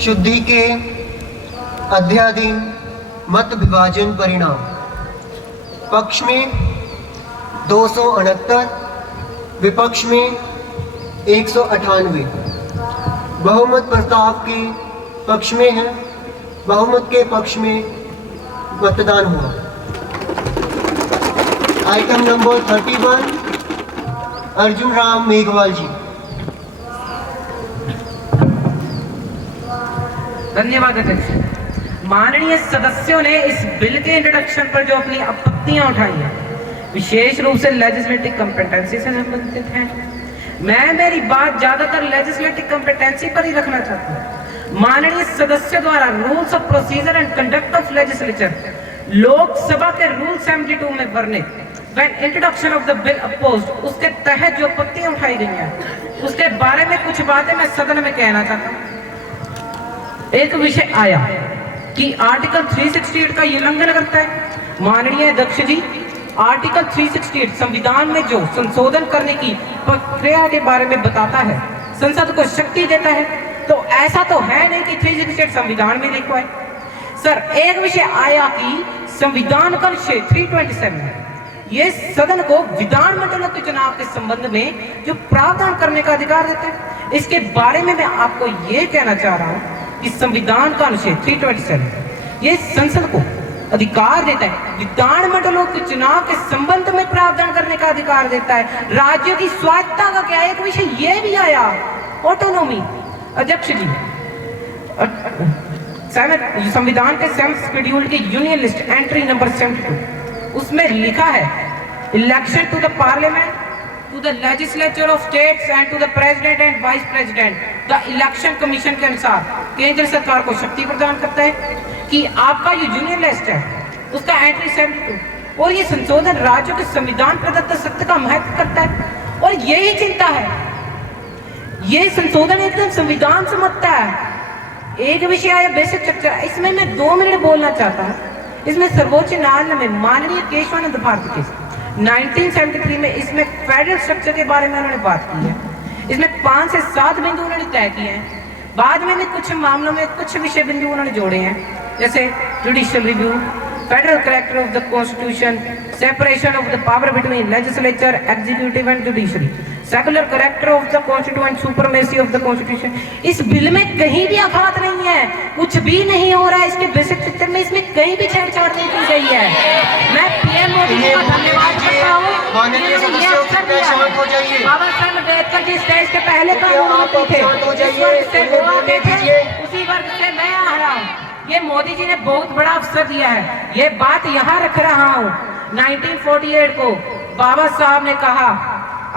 शुद्धि के अध्याधीन मत विभाजन परिणाम। पक्ष में 269, विपक्ष में 198। बहुमत प्रस्ताव के पक्ष में है, बहुमत के पक्ष में मतदान हुआ। आइटम नंबर 31, अर्जुन राम मेघवाल जी। धन्यवाद अध्यक्ष। माननीय सदस्यों ने इस बिल के इंट्रोडक्शन पर जो अपनी आपत्तियां उठाई हैं, विशेष रूप से लेजिस्लेटिव कॉम्पिटेंसी से संबंधित हैं। मैं मेरी बात ज्यादातर लेजिस्लेटिव कॉम्पिटेंसी पर ही रखना चाहता हूँ। माननीय सदस्यों द्वारा rules of procedure and conduct of legislature, Lok Sabha के रूल 72 में वर्णित when introduction of the bill opposed, उसके तहत जो आपत्तियां उठाई गई हैं उसके बारे में कुछ बातें मैं सदन में कहना चाहता हूँ। एक विषय आया कि आर्टिकल 368 का उल्लंघन करता है। माननीय अध्यक्ष जी, आर्टिकल 368 संविधान में जो संशोधन करने की प्रक्रिया के बारे में बताता है, संसद को शक्ति देता है, तो ऐसा तो है नहीं कि 368 संविधान में लिखा है। सर, एक विषय आया कि संविधान का अनुच्छेद 327 ये सदन को विधानमंडलों के चुनाव के संबंध में जो प्रावधान करने का अधिकार देता है। इसके बारे में मैं आपको ये कहना चाह रहा हूँ कि संविधान का अनुच्छेद 327 ये संसद को अधिकार देता है, विधानमंडलों के चुनाव के संबंध में प्रावधान करने का अधिकार देता है। राज्यों की स्वायत्तता का क्या एक विषय ये भी आया, ऑटोनॉमी। अध्यक्ष जी, संविधान के 7th शेड्यूल की यूनियन लिस्ट एंट्री नंबर 72 उसमें लिखा है election to the parliament, to the legislature of states and to the president and vice president the election commission के अनुसार केंद्र सरकार को शक्ति प्रदान करता है कि आपका ये यूनियन लिस्ट है उसका एंट्री 72 और ये संशोधन राज्यों के संविधान प्रदत्त सत्ता का महत्व करता है। और यही चिंता है, ये संशोधन एकदम संविधान से मत्ता है। एक विषय आया बेसिक स्ट्रक्चर, इसमें मैं 2 मिनट बोलना चाहता हूँ। इसमें सर्वोच्च न्यायालय में माननीय केशवानंद भारती केस 1973 में इसमें फेडरल स्ट्रक्चर के बारे में उन्होंने बात की है। इसमें 5 से 7 बिंदु उन्होंने तय किए हैं। बाद में भी कुछ मामलों में कुछ विषय बिंदु उन्होंने जोड़े हैं, जैसे judicial review, federal character of the constitution, separation of the power between legislature, executive and judiciary, secular character of the constituent, supremacy of the constitution. इस बिल में कहीं भी आघात नहीं है, कुछ भी नहीं हो रहा है इसके बेसिक स्ट्रक्चर में, इसमें कहीं भी छेड़छाड़ नहीं की गई है। मैं पीएम मोदी जी का धन्यवाद करता हूँ। बाबा साहब अम्बेडकर जी स्टेज के पहले कानून थे, उसी वर्ग से मैं आ रहा हूँ। ये मोदी जी ने बहुत बड़ा अवसर दिया है, ये बात यहाँ रख रहा हूँ। 1948 को बाबा साहब ने कहा,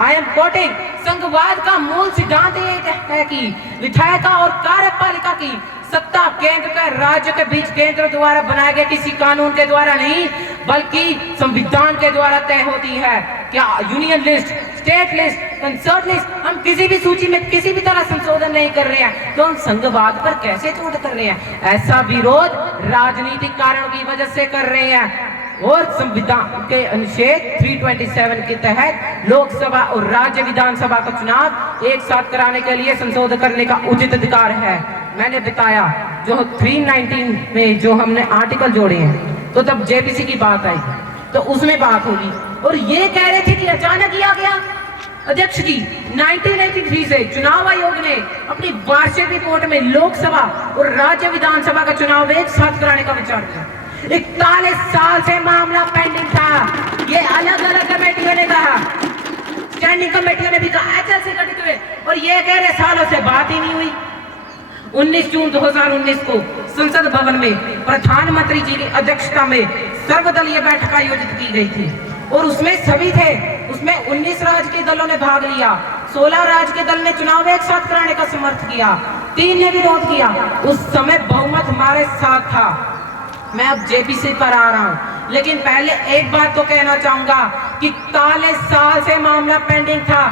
आई एम कोटिंग, संघवाद का मूल सिद्धांत ये है कि विधायिका और कार्यपालिका की सत्ता केंद्र का राज्य के बीच केंद्र द्वारा बनाए गए किसी कानून के द्वारा नहीं बल्कि संविधान के द्वारा तय होती है। क्या union list, state list, concert list, हम किसी भी सूची में किसी भी तरह संशोधन नहीं कर रहे हैं, तो हम संघवाद पर कैसे चोट कर रहे हैं? ऐसा विरोध राजनीतिक कारणों की वजह से कर रहे हैं। और संविधान के अनुच्छेद 327 के तहत लोकसभा और राज्य विधानसभा का चुनाव एक साथ कराने के लिए संशोधन करने का उचित अधिकार है। मैंने बताया जो 319 में जो हमने आर्टिकल जोड़े हैं, तो तब जेपीसी की बात आई तो उसमें बात होगी। और ये कह रहे थे कि अचानक किया गया। अध्यक्ष जी, 1983 से चुनाव आयोग ने अपनी वार्षिक रिपोर्ट में लोकसभा और राज्य विधानसभा का चुनाव एक साथ कराने का विचार किया। 41 साल से मामला पेंडिंग था। ये अलग अलग कमेटियों ने कहा, स्टैंडिंग कमेटियों ने भी कहा, HLC गठित हुए, और ये कह रहे सालों से बात ही नहीं हुई। 19 जून 2019 को संसद भवन में प्रधानमंत्री जी की अध्यक्षता में सर्वदलीय बैठक आयोजित की गई थी और उसमें सभी थे। उसमें 19 राजनीतिक दलों ने भाग लिया। 16 राजनीतिक दल ने चुनाव एक साथ कराने का समर्थन किया, 3 ने विरोध किया। उस समय बहुमत हमारे साथ था। मैं अब जेपीसी पर आ रहा हूं, लेकिन पहले एक बात तो कहना चाहूंगा कि 41 साल से मामला पेंडिंग था।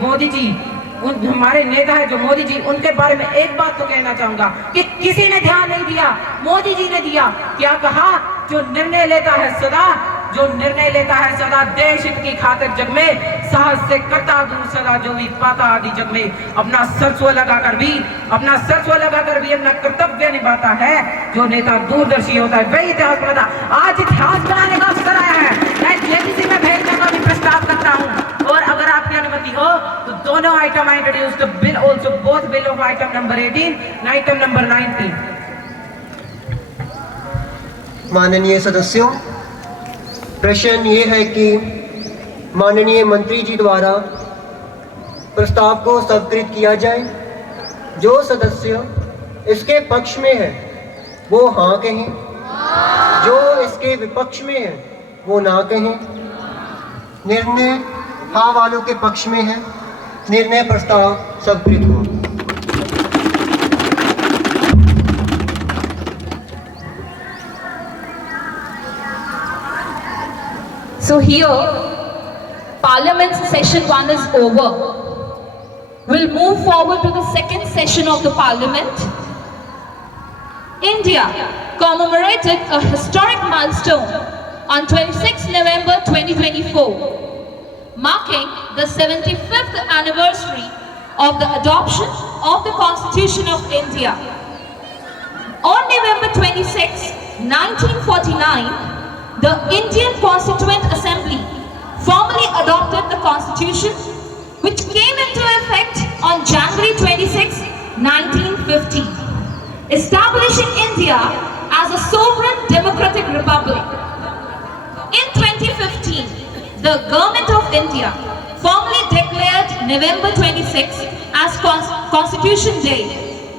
मोदी जी, हमारे नेता है जो मोदी जी, उनके बारे में एक बात तो कहना चाहूंगा कि किसी ने ध्यान नहीं दिया, मोदी जी ने दिया। क्या कहा? जो निर्णय लेता है सदा, जो निर्णय लेता है सदा देश हित की खातिर जग में, साहस से करता दूर सदा जो भी पाता आदि जग में। अपना सरसों लगाकर भी अपना कर्तव्य निभाता है। जो नेता दूरदर्शी होता है वही इतिहास बनाता। आज इतिहास बनाने का अवसर आया है, मैं जेपीसी में भेजने का भी प्रस्ताव करता हूँ। और अगर आपकी अनुमति हो तो दोनों item I introduce the bill also, both bill of item number 18 and item number 19। माननीय सदस्यों, प्रश्न ये है कि माननीय मंत्री जी द्वारा प्रस्ताव को स्वीकृत किया जाए। जो सदस्य इसके पक्ष में है वो हाँ कहें, जो इसके विपक्ष में है वो ना कहें। निर्णय हाँ वालों के पक्ष में है, निर्णय प्रस्ताव स्वीकृत हो। So here, Parliament's session 1 is over. We'll move forward to the second session of the Parliament. India commemorated a historic milestone on 26 November 2024, marking the 75th anniversary of the adoption of the Constitution of India. On November 26, 1949, the Indian Constituent Assembly formally adopted the Constitution, which came into effect on January establishing India as a sovereign democratic republic. In 2015, the Government of India formally declared November 26 as Constitution Day,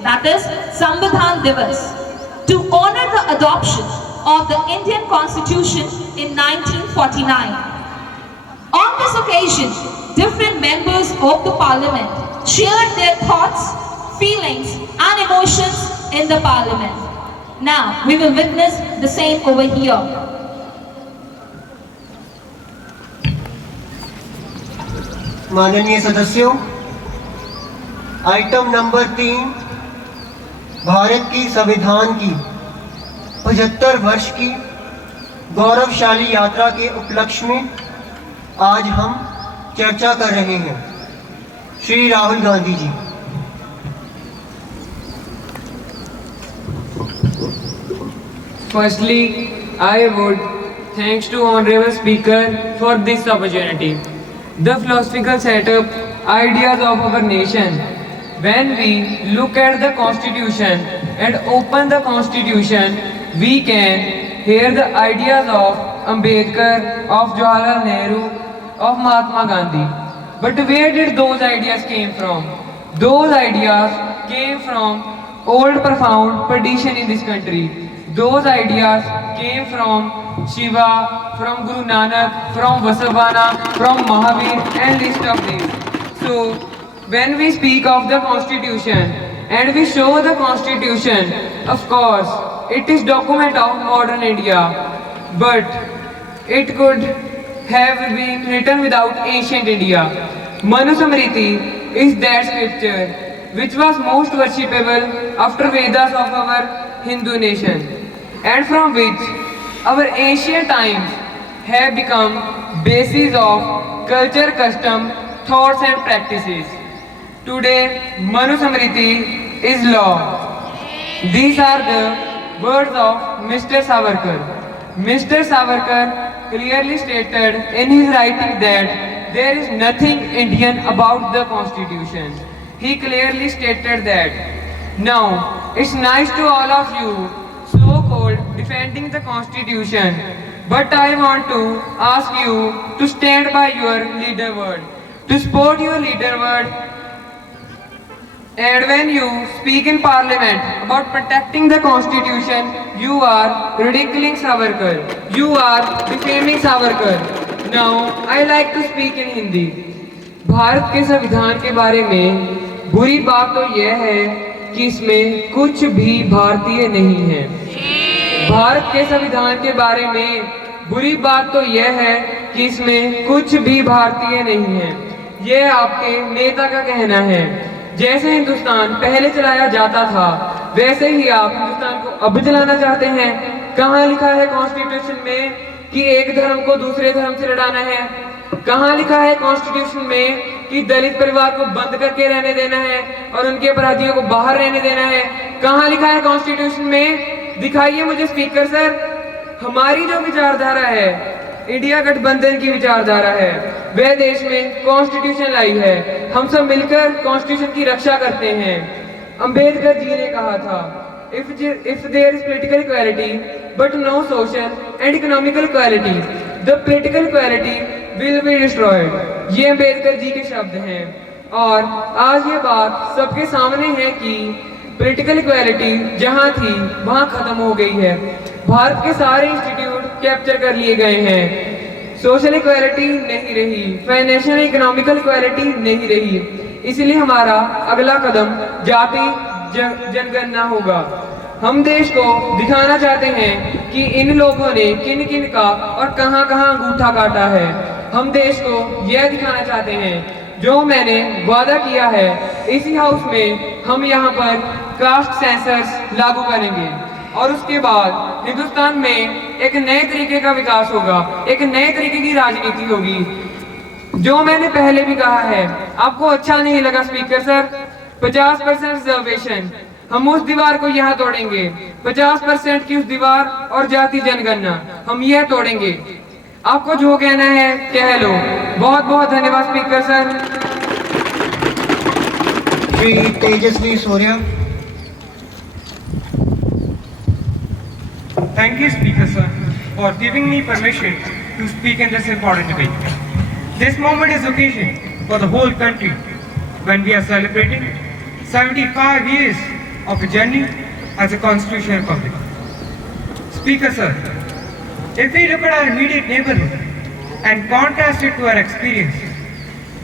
that is Samvidhan Divas, to honor the adoption of the Indian Constitution in 1949. On this occasion, different members of the Parliament shared their thoughts, feelings and emotions in the Parliament. Now, we will witness the same over here. माननीय सदस्यों, item number 3 Bharat की संविधान की 75 वर्ष की गौरवशाली यात्रा के उपलक्ष्य में आज हम चर्चा कर रहे हैं। Shri Rahul Gandhi ji. Firstly, I would thanks to Honorable Speaker for this opportunity. The philosophical setup, ideas of our nation. When we look at the Constitution and open the Constitution, we can hear the ideas of Ambedkar, of Jawaharlal Nehru, of Mahatma Gandhi. But where did those ideas came from? Those ideas came from old profound tradition in this country. Those ideas came from Shiva, from Guru Nanak, from Vasavana, from Mahavir and list of these. So, when we speak of the Constitution and we show the Constitution, of course, it is document of modern India, but it could have been written without ancient India. Manusmriti is that scripture which was most worshipable after Vedas of our Hindu nation, and from which our ancient times have become basis of culture, custom, thoughts and practices. Today, Manusmriti is law. These are the words of Mr. Savarkar. Mr. Savarkar clearly stated in his writing that there is nothing Indian about the Constitution. He clearly stated that. Now, it's nice to all of you so-called defending the Constitution, but I want to ask you to stand by your leader word, to support your leader word, and when you speak in Parliament about protecting the Constitution, you are ridiculing Savarkar, you are defaming Savarkar. Now, I like to speak in Hindi. Bharat के संविधान के बारे में बुरी बात तो यह है कि इसमें कुछ भी भारतीय नहीं है। भारत के संविधान के बारे में बुरी बात तो यह है कि इसमें कुछ भी भारतीय नहीं है। यह आपके नेता का कहना है। जैसे हिंदुस्तान पहले चलाया जाता था, वैसे ही आप हिंदुस्तान को अब चलाना चाहते हैं। कहाँ लिखा है कॉन्स्टिट्यूशन में कि एक धर्म को दूसरे धर्म से लड़ाना है? कहाँ लिखा है कॉन्स्टिट्यूशन में कि दलित परिवार को बंद करके रहने देना है और उनके अपराधियों को बाहर रहने देना है? कहाँ लिखा है कॉन्स्टिट्यूशन में? दिखाइए मुझे स्पीकर सर। हमारी जो विचारधारा है, इंडिया गठबंधन की विचारधारा है, वह देश में कॉन्स्टिट्यूशन लाई है। हम सब मिलकर कॉन्स्टिट्यूशन की रक्षा करते हैं। अंबेडकर जी ने कहा था, if there is political equality but no social and economical equality, the political equality will be destroyed। ये अंबेडकर जी के शब्द हैं और आज ये बात सबके सामने है कि पॉलिटिकल इक्वालिटी जहाँ थी वहाँ खत्म हो गई है। भारत के सारे इंस्टीट्यूट कैप्चर कर लिए गए हैं। सोशल इक्वालिटी नहीं रही, फाइनेंशियल इकोनॉमिकल इक्वालिटी नहीं रही। इसलिए हमारा अगला कदम जाति जनगणना होगा। हम देश को दिखाना चाहते हैं कि इन लोगों ने किन किन का और कहां कहां अंगूठा काटा है। हम देश को यह दिखाना चाहते हैं, जो मैंने वादा किया है इसी हाउस में, हम यहाँ पर कास्ट सेंसस लागू करेंगे और उसके बाद हिंदुस्तान में एक नए तरीके का विकास होगा, एक नए तरीके की राजनीति होगी। जो मैंने पहले भी कहा है, आपको अच्छा नहीं लगा स्पीकर सर, 50% रिजर्वेशन, हम उस दीवार को यहाँ तोड़ेंगे। 50% की उस दीवार और जाति जनगणना हम यह तोड़ेंगे। आपको जो कहना है कह लो। बहुत बहुत धन्यवाद speaker sir. Shri Tejashwi Surya. Thank you, Speaker Sir, for giving me permission to speak in this important debate. This moment is occasion for the whole country when we are celebrating 75 years of a journey as a constitutional republic. Speaker Sir, if we look at our immediate neighborhood and contrast it to our experience,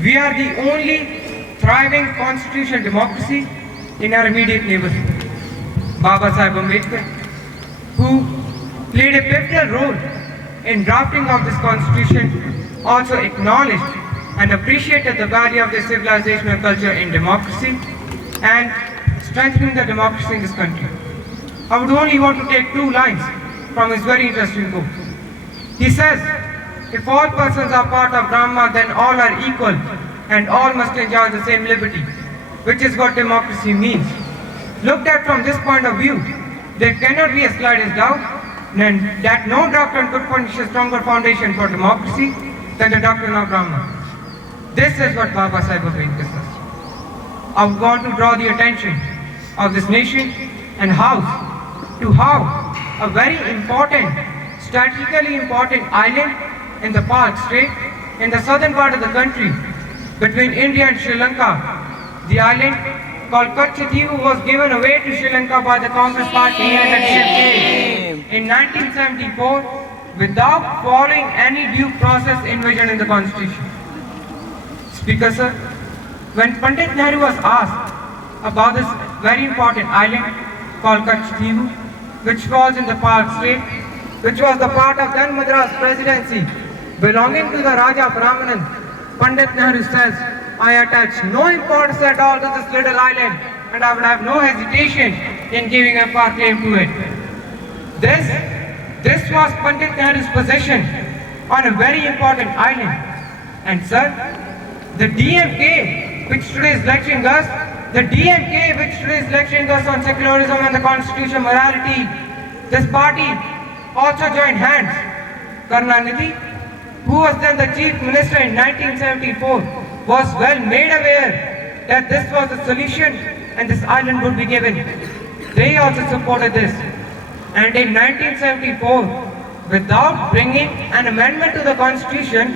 we are the only thriving constitutional democracy in our immediate neighborhood. Baba Sahib Ambedkar, who played a pivotal role in drafting of this constitution, also acknowledged and appreciated the value of the civilizational culture in democracy and strengthening the democracy in this country. I would only want to take 2 lines from his very interesting book. He says, if all persons are part of Brahma, then all are equal and all must enjoy the same liberty, which is what democracy means. Looked at from this point of view, there cannot be a slightest doubt that no doctrine could furnish a stronger foundation for democracy than the doctrine of Brahma. This is what Baba Sahib Ambedkar says. I would want to draw the attention of this nation and House to how a very important, strategically important island in the Palk Strait, in the southern part of the country, between India and Sri Lanka, the island called Kachchativu was given away to Sri Lanka by the Congress Party and the DMK in 1974 without following any due process envisioned in the Constitution. Speaker Sir, when Pandit Nehru was asked about this very important island called Kachchativu, which falls in the Palk Strait, which was the part of then Madras Presidency belonging to the Raja of Ramanand, Pandit Nehru says, I attach no importance at all to this little island and I would have no hesitation in giving a far claim to it. This was Pandit Nehru's possession on a very important island. And sir, the DMK which today is lecturing us, on secularism and the constitutional morality, this party also joined hands. Karunanidhi, who was then the Chief Minister in 1974, was well made aware that this was the solution and this island would be given. They also supported this. And in 1974, without bringing an amendment to the Constitution,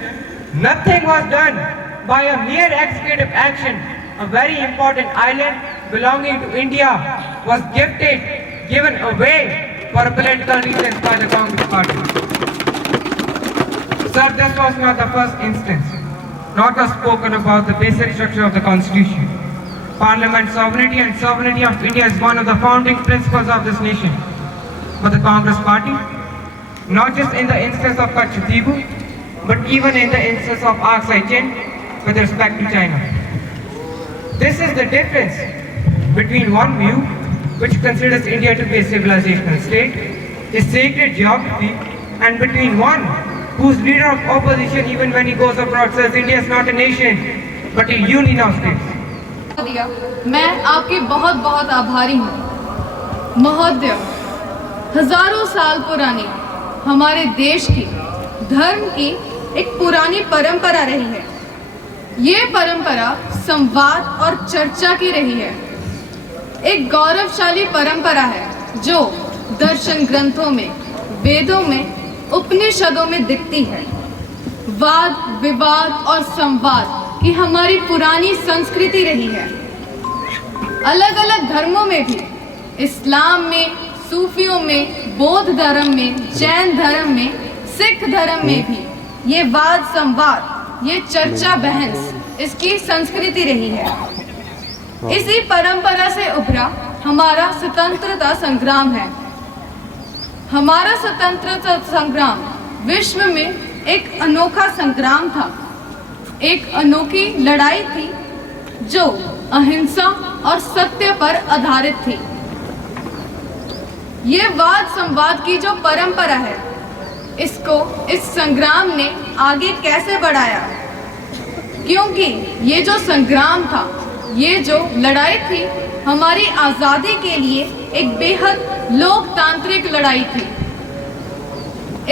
nothing was done by a mere executive action. A very important island belonging to India was given away for political reasons by the Congress Party. Sir, this was not the first instance. Not was spoken about the basic structure of the Constitution. Parliament sovereignty and sovereignty of India is one of the founding principles of this nation. But the Congress Party, not just in the instance of Kachchativu, but even in the instance of Aksai Chin with respect to China. This is the difference between one view, which considers India to be a civilizational state, a sacred geography, and between one whose leader of opposition, even when he goes abroad, says India is not a nation, but a union of states. मैं आपकी बहुत बहुत आभारी हूँ महोदय। हजारों साल पुरानी हमारे देश की धर्म की एक पुरानी परंपरा रही है। ये परंपरा संवाद और चर्चा की रही है। एक गौरवशाली परंपरा है जो दर्शन ग्रंथों में, वेदों में, उपनिषदों में दिखती है। वाद विवाद और संवाद की हमारी पुरानी संस्कृति रही है। अलग अलग धर्मों में भी, इस्लाम में, सूफियों में, बौद्ध धर्म में, जैन धर्म में, सिख धर्म में भी ये वाद संवाद, ये चर्चा बहस इसकी संस्कृति रही है। इसी परंपरा से उभरा हमारा स्वतंत्रता संग्राम है। हमारा स्वतंत्रता संग्राम विश्व में एक अनोखा संग्राम था, एक अनोखी लड़ाई थी जो अहिंसा और सत्य पर आधारित थी। ये वाद संवाद की जो परंपरा है, इसको इस संग्राम ने आगे कैसे बढ़ाया? क्योंकि ये जो संग्राम था, ये जो लड़ाई थी, हमारी आज़ादी के लिए एक बेहद लोकतांत्रिक लड़ाई थी।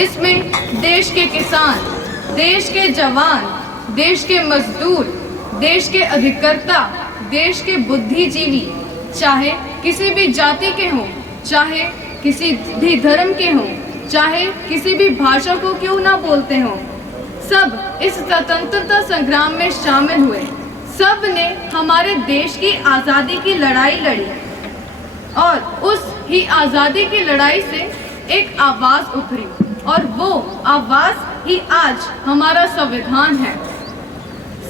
इसमें देश के किसान, देश के जवान, देश के मजदूर, देश के अधिकर्ता, देश के बुद्धिजीवी, चाहे किसी भी जाति के हों, चाहे किसी भी धर्म के हों, चाहे किसी भी भाषा को क्यों ना बोलते हों, सब इस स्वतंत्रता संग्राम में शामिल हुए। सब ने हमारे देश की आज़ादी की लड़ाई लड़ी और उस ही आज़ादी की लड़ाई से एक आवाज़ उभरी और वो आवाज़ ही आज हमारा संविधान है।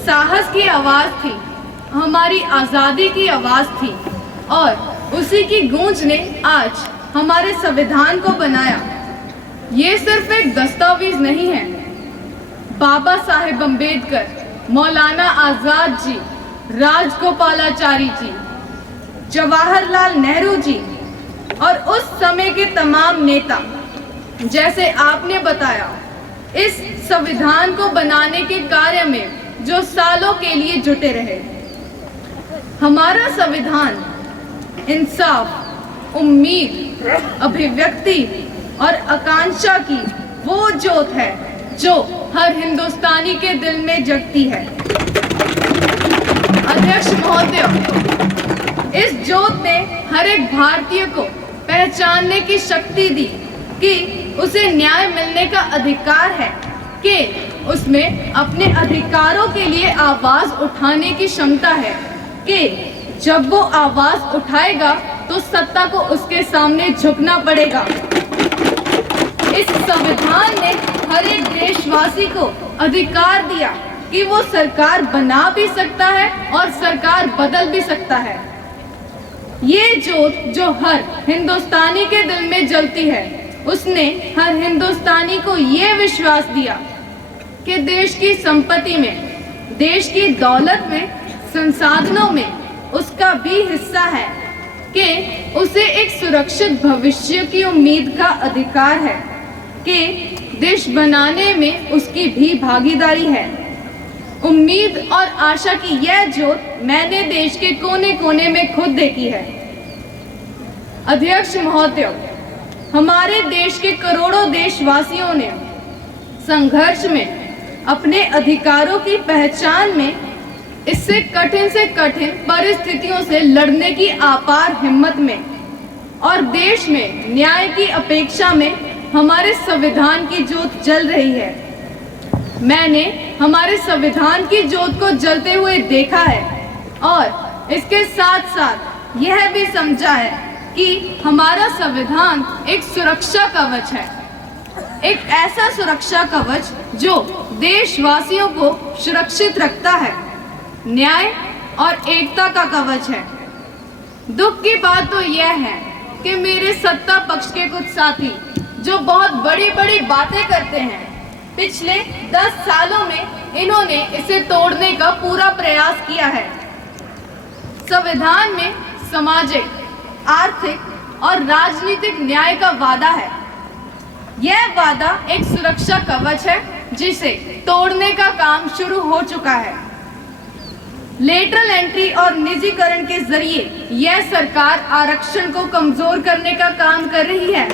साहस की आवाज़ थी, हमारी आज़ादी की आवाज़ थी और उसी की गूंज ने आज हमारे संविधान को बनाया। ये सिर्फ एक दस्तावेज नहीं है। बाबा साहेब अम्बेडकर, मौलाना आज़ाद जी, राजगोपालाचारी जी, जवाहरलाल नेहरू जी और उस समय के तमाम नेता, जैसे आपने बताया, इस संविधान को बनाने के कार्य में जो सालों के लिए जुटे रहे। हमारा संविधान इंसाफ, उम्मीद, अभिव्यक्ति और आकांक्षा की वो ज्योत है जो हर हिंदुस्तानी के दिल में जगती है। अध्यक्ष महोदय, इस ज्योत ने हर एक भारतीय को पहचानने की शक्ति दी कि उसे न्याय मिलने का अधिकार है, कि उसमें अपने अधिकारों के लिए आवाज उठाने की क्षमता है, कि जब वो आवाज उठाएगा तो सत्ता को उसके सामने झुकना पड़ेगा। इस संविधान ने हर एक देशवासी को अधिकार दिया कि वो सरकार बना भी सकता है और सरकार बदल भी सकता है। ये ज्योत जो हर हिंदुस्तानी के दिल में जलती है, उसने हर हिंदुस्तानी को ये विश्वास दिया कि देश की संपत्ति में, देश की दौलत में, संसाधनों में उसका भी हिस्सा है, कि उसे एक सुरक्षित भविष्य की उम्मीद का अधिकार है, कि देश बनाने में उसकी भी भागीदारी है। उम्मीद और आशा की यह ज्योत मैंने देश के कोने कोने में खुद देखी है। अध्यक्ष महोदय, हमारे देश के करोड़ों देशवासियों ने संघर्ष में, अपने अधिकारों की पहचान में, इससे कठिन से कठिन परिस्थितियों से लड़ने की अपार हिम्मत में और देश में न्याय की अपेक्षा में हमारे संविधान की ज्योत जल रही है। मैंने हमारे संविधान की ज्योत को जलते हुए देखा है और इसके साथ साथ यह भी समझा है कि हमारा संविधान एक सुरक्षा कवच है, एक ऐसा सुरक्षा कवच जो देशवासियों को सुरक्षित रखता है, न्याय और एकता का कवच है। दुख की बात तो यह है कि मेरे सत्ता पक्ष के कुछ साथी जो बहुत बड़ी बड़ी बातें करते हैं, पिछले 10 सालों में इन्होंने इसे तोड़ने का पूरा प्रयास किया है। संविधान में सामाजिक, आर्थिक और राजनीतिक न्याय का वादा है। यह वादा एक सुरक्षा कवच है जिसे तोड़ने का काम शुरू हो चुका है। लेटरल एंट्री और निजीकरण के जरिए यह सरकार आरक्षण को कमजोर करने का काम कर रही है।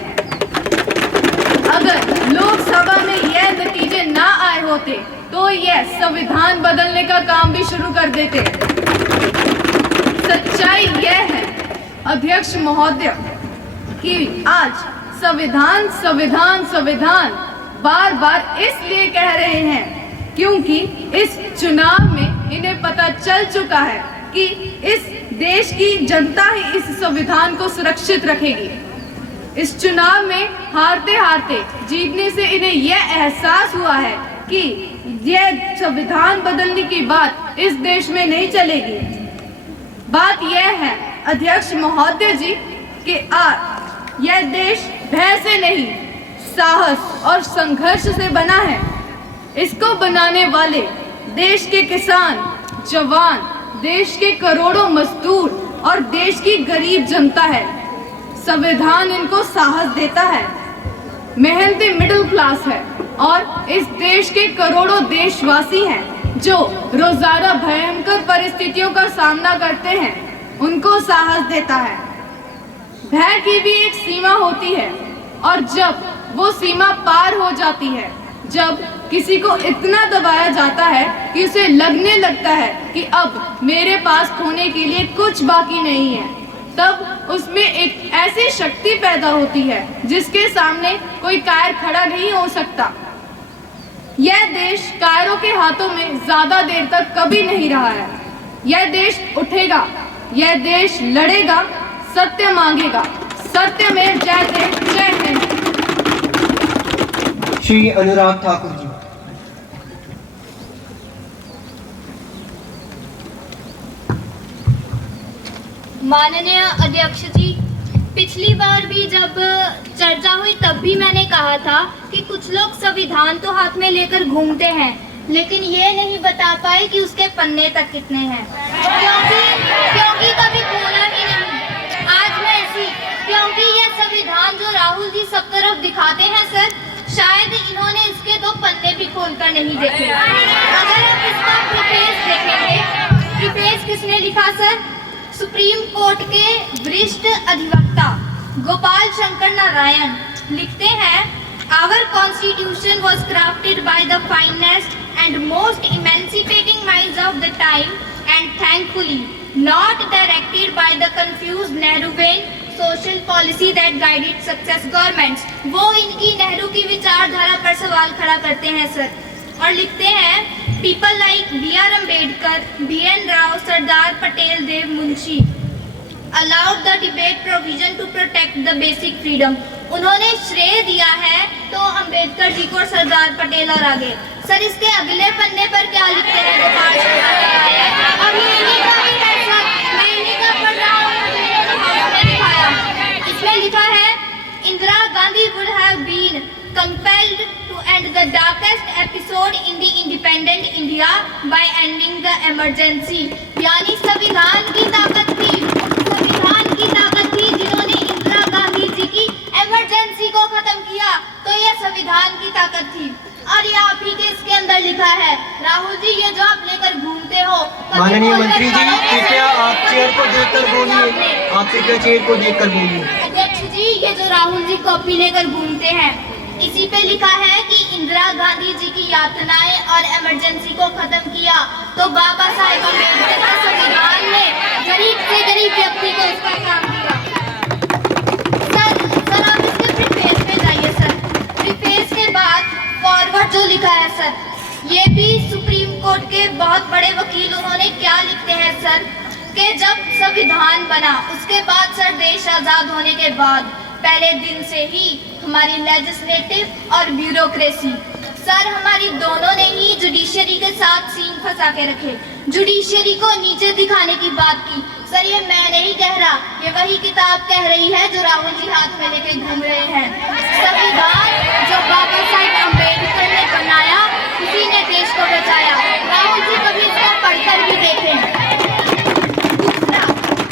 अगर लोकसभा में यह नतीजे ना आए होते तो यह संविधान बदलने का काम भी शुरू कर देते। सच्चाई यह है अध्यक्ष महोदय कि आज संविधान संविधान संविधान बार बार इसलिए कह रहे हैं क्योंकि इस चुनाव में इन्हें पता चल चुका है कि इस देश की जनता ही इस संविधान को सुरक्षित रखेगी। इस चुनाव में हारते हारते जीतने से इन्हें यह एहसास हुआ है कि यह संविधान बदलने की बात इस देश में नहीं चलेगी। बात यह है अध्यक्ष महोदय जी कि यह देश भय से नहीं, साहस और संघर्ष से बना है। इसको बनाने वाले देश के किसान, जवान, देश के करोड़ों मजदूर और देश की गरीब जनता है। संविधान इनको साहस देता है। मेहनती मिडिल क्लास है और इस देश के करोड़ों देशवासी हैं जो रोजाना भयंकर परिस्थितियों का सामना करते हैं, उनको साहस देता है। भय की भी एक सीमा होती है और जब वो सीमा पार हो जाती है, जब किसी को इतना दबाया जाता है कि उसे लगने लगता है कि अब मेरे पास खोने के लिए कुछ बाकी नहीं है, तब उसमें एक ऐसी शक्ति पैदा होती है जिसके सामने कोई कायर खड़ा नहीं हो सकता। यह देश कायरों के हाथों में ज्यादा देर तक कभी नहीं रहा है। यह देश उठेगा, यह देश लड़ेगा, सत्य मांगेगा, सत्य में जयते। जय हिंद। श्री अनुराग ठाकुर जी। माननीय अध्यक्ष जी, पिछली बार भी जब चर्चा हुई तब भी मैंने कहा था कि कुछ लोग संविधान तो हाथ में लेकर घूमते हैं लेकिन ये नहीं बता पाए कि उसके पन्ने तक कितने हैं, क्योंकि कभी खोला ही नहीं। आज मैं क्योंकि ये संविधान जो राहुल जी सब तरफ दिखाते हैं सर, शायद इन्होंने इसके 2 पन्ने भी खोलकर नहीं देखे। अगर आप इसका प्रीफेस देखेंगे, प्रीफेस किसने लिखा सर? सुप्रीम कोर्ट के वरिष्ठ अधिवक्ता गोपाल शंकर नारायण लिखते हैं, our constitution was crafted by the finest and most emancipating minds of the time and thankfully not directed by the confused Nehruvian social policy that guided success governments. वो इनकी नेहरू की विचारधारा पर सवाल खड़ा करते हैं सर, और लिखते हैं people like B.R. Ambedkar, B.N. Rao, Sardar Patel, Dev Munshi allowed the debate provision to protect the basic freedom। उन्होंने श्रेय दिया है तो अम्बेडकर जी को और सरदार पटेल और आगे। सर इसके अगले पन्ने पर क्या लिखते हैं गोपाल शंकर? अभी इन्हीं का ही है सर, मैं इन्हीं का पढ़ रहा हूँ, मैंने दिखाया। इसमें लिखा है Indira Gandhi would have been compelled to end the darkest episode in the independent India by ending the emergency। यानी संविधान की ताकत थी, संविधान की ताकत थी जिन्होंने इंदिरा गांधी जी की इमरजेंसी को खत्म किया, तो ये संविधान की ताकत थी। और ये आप ही के इसके अंदर लिखा है, राहुल जी ये जो आप लेकर घूमते हो। माननीय मंत्री जी कृपया आप चेयर को देखकर बोलिए, आप कृपया चेयर को देखकर बोलिए। अध्यक्ष जी ये जो राहुल जी कॉपी लेकर घूमते हैं, इसी पे लिखा है कि इंदिरा गांधी जी की यातनाएं और इमरजेंसी को खत्म किया, तो बाबा साहेब अम्बेडकर के संविधान ने गरीब से गरीब व्यक्ति को इसका काम दिया। सर आप इसके प्रीफेस पे जाइए सर। प्रीफेस के बाद फॉरवर्ड जो लिखा है सर, ये भी सुप्रीम कोर्ट के बहुत बड़े वकील उन्होंने क्या लिखते हैं सर, कि जब संविधान बना उसके बाद सर देश आजाद होने के बाद पहले दिन से ही हमारी लेजिस्लेटिव और ब्यूरोक्रेसी सर हमारी दोनों ने ही जुडिशरी के साथ सीन फंसा के रखे, जुडिशरी को नीचे दिखाने की बात की। सर ये मैं नहीं कह रहा, ये वही किताब कह रही है जो राहुल जी हाथ में लेके घूम रहे हैं। संविधान जो बाबा साहेब अम्बेडकर ने बनाया उसी ने देश को बचाया। राहुल जी कभी इसको पढ़कर भी देखें। दूसरा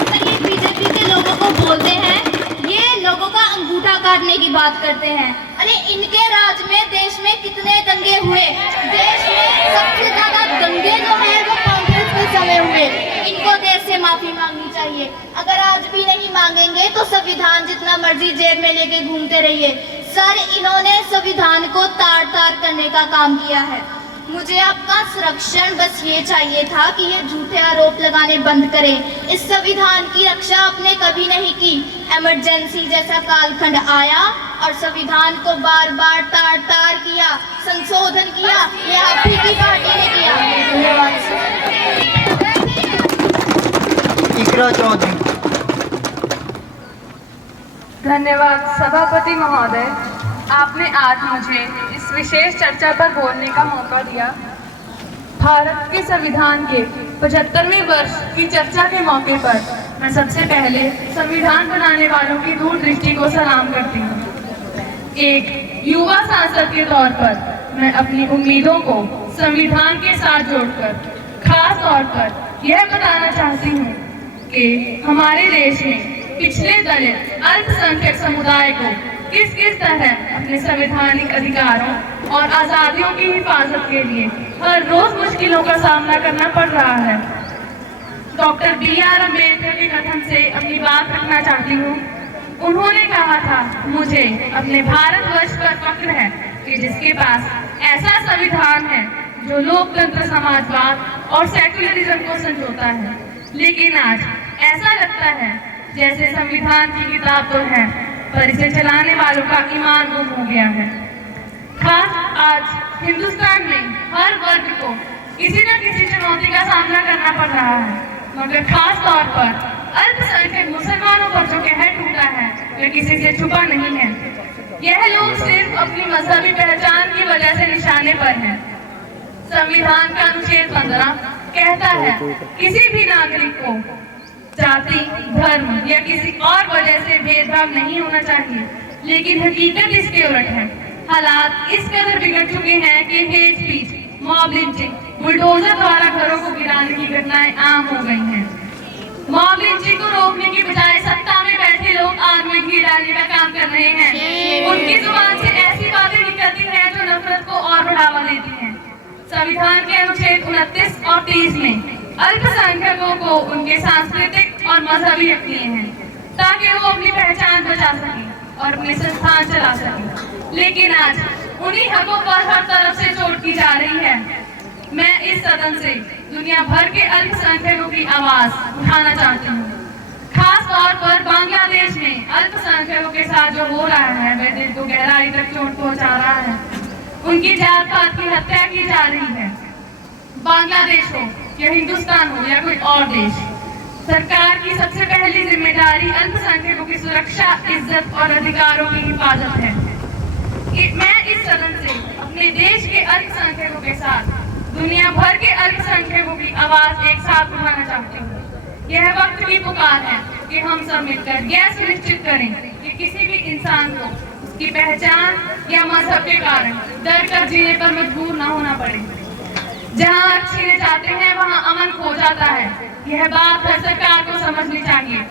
सर ये बीजेपी के लोगों को बोलते हैं, ये लोगों का अंगूठा काटने की बात करते हैं। अरे इनके राज में देश में कितने दंगे हुए? देश में सबसे ज्यादा दंगे जो है वो कांग्रेस के समय हुए। इनको देश से माफी मांगनी चाहिए। अगर आज भी नहीं मांगेंगे तो संविधान जितना मर्जी जेब में लेके घूमते रहिए। सर इन्होंने संविधान को तार तार करने का काम किया है। मुझे आपका संरक्षण बस ये चाहिए था कि ये झूठे आरोप लगाने बंद करें। इस संविधान की रक्षा आपने कभी नहीं की। इमरजेंसी जैसा कालखंड आया और संविधान को बार बार तार तार किया, संशोधन किया, ये आप ही की पार्टी ने किया। इकरा चौधरी। धन्यवाद सभापति महोदय, आपने आज मुझे इस विशेष चर्चा पर बोलने का मौका दिया। भारत के संविधान के 75वें वर्ष की चर्चा के मौके पर मैं सबसे पहले संविधान बनाने वालों की दूरदृष्टि को सलाम करती हूँ। एक युवा सांसद के तौर पर मैं अपनी उम्मीदों को संविधान के साथ जोड़कर खास तौर पर यह बताना चाहती हूँ कि हमारे देश में पिछले दलित अल्पसंख्यक समुदाय को किस किस तरह अपने संवैधानिक अधिकारों और आजादियों की हिफाजत के लिए हर रोज मुश्किलों का सामना करना पड़ रहा है। Doctor B.R. अम्बेडकर के कथन से अपनी बात रखना चाहती हूँ। उन्होंने कहा था, मुझे अपने भारतवर्ष पर फक्र है कि जिसके पास ऐसा संविधान है जो लोकतंत्र, समाजवाद और सेक्युलरिज्म को संजोता है। लेकिन आज ऐसा लगता है जैसे संविधान की किताब तो है, पर इसे चलाने वालों का ईमान गुम हो गया है। खास आज हिंदुस्तान में हर वर्ग को किसी न किसी चुनौती का सामना करना पड़ रहा है, मगर खास तौर पर अल्पसंख्यक मुसलमानों पर जो कहर टूटा है वह किसी से छुपा नहीं है। यह लोग सिर्फ अपनी मजहबी पहचान की वजह से निशाने पर हैं। संविधान का अनुच्छेद 15 कहता है किसी भी नागरिक को जाति, धर्म या किसी और वजह से भेदभाव नहीं होना चाहिए, लेकिन हकीकत इसके उलट है। हालात इस कदर बिगड़ चुके हैं कि hate speech, mob lynching, bulldozer द्वारा घरों को गिराने की घटनाएं आम हो गई हैं। मॉब लिंचिंग को रोकने की बजाय सत्ता में बैठे लोग आग में घी डालने का काम कर रहे हैं। उनकी जुबान से ऐसी बातें निकलती हैं जो नफरत को और बढ़ावा देती हैं। संविधान के अनुच्छेद 29 और 30 में अल्पसंख्यकों को उनके सांस्कृतिक और मजहबी हक दिए हैं ताकि वो अपनी पहचान बचा सकें और अपने संस्थान चला सकें। लेकिन आज उन्हीं हकों पर हर तरफ से चोट की जा रही है। मैं इस सदन से दुनिया भर के अल्पसंख्यकों की आवाज उठाना चाहती हूँ। खास तौर पर बांग्लादेश में अल्पसंख्यकों के साथ जो हो रहा है वह दिल को गहराई तक चोट पहुँचा रहा है। उनकी जात पात की हत्या की जा रही है। बांग्लादेश हो या हिंदुस्तान हो या कोई और देश, सरकार की सबसे पहली जिम्मेदारी अल्पसंख्यकों की सुरक्षा, इज्जत और अधिकारों की हिफाजत है। मैं इस सदन से अपने देश के अल्पसंख्यकों के साथ दुनिया भर के अल्पसंख्यकों की आवाज एक साथ उठाना चाहती हूँ। यह वक्त की पुकार है कि हम सब मिलकर यह सुनिश्चित करें कि किसी भी इंसान को उसकी पहचान या मजहब के कारण डर कर जीने पर मजबूर न होना पड़े। जहाँ हक छीने जाते हैं वहाँ अमन खो जाता है। यह बात हर सरकार को समझनी चाहिए।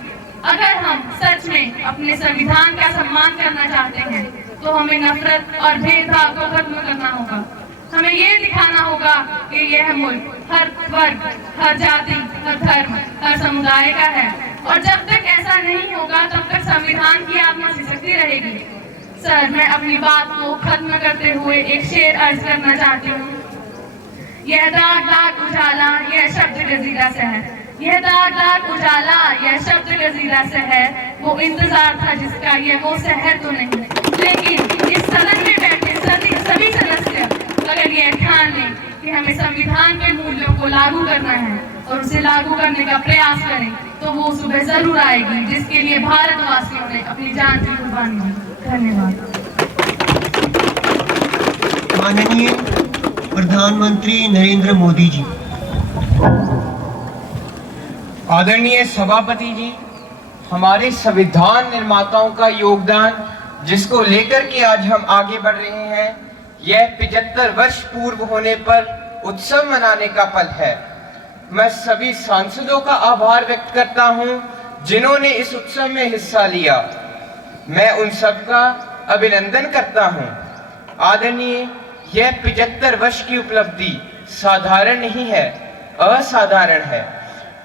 अगर हम सच में अपने संविधान का सम्मान करना चाहते हैं तो हमें नफरत और भेदभाव को खत्म करना होगा। हमें ये दिखाना होगा कि यह मुल्क हर वर्ग, हर जाति, हर धर्म, हर समुदाय का है और जब तक ऐसा नहीं होगा तब तक संविधान की आत्मा सिसकती रहेगी। सर, मैं अपनी बात को खत्म करते हुए एक शेर अर्ज करना चाहती हूँ। यह दाग दाग उजाला, यह शब्द गजीरा से है। यह दाग दाग उजाला, यह शब्द गजीरा से है। वो इंतजार था जिसका ये वो शहर तो नहीं। लेकिन इस सदन में बैठे सभी सदस्य अगर ये ठान लें कि हमें संविधान के मूल्यों को लागू करना है और उसे लागू करने का प्रयास करें तो वो सुबह जरूर आएगी जिसके लिए भारतवासियों ने अपनी जान की कुर्बानी दी। धन्यवाद। माननीय प्रधानमंत्री नरेंद्र मोदी जी। आदरणीय सभापति जी, हमारे संविधान निर्माताओं का योगदान जिसको लेकर के आज हम आगे बढ़ रहे हैं, यह 75 वर्ष पूर्व होने पर उत्सव मनाने का पल है। मैं सभी सांसदों का आभार व्यक्त करता हूं जिन्होंने इस उत्सव में हिस्सा लिया। मैं उन सबका अभिनंदन करता हूं। आदरणीय, यह 75 वर्ष की उपलब्धि साधारण नहीं है, असाधारण है।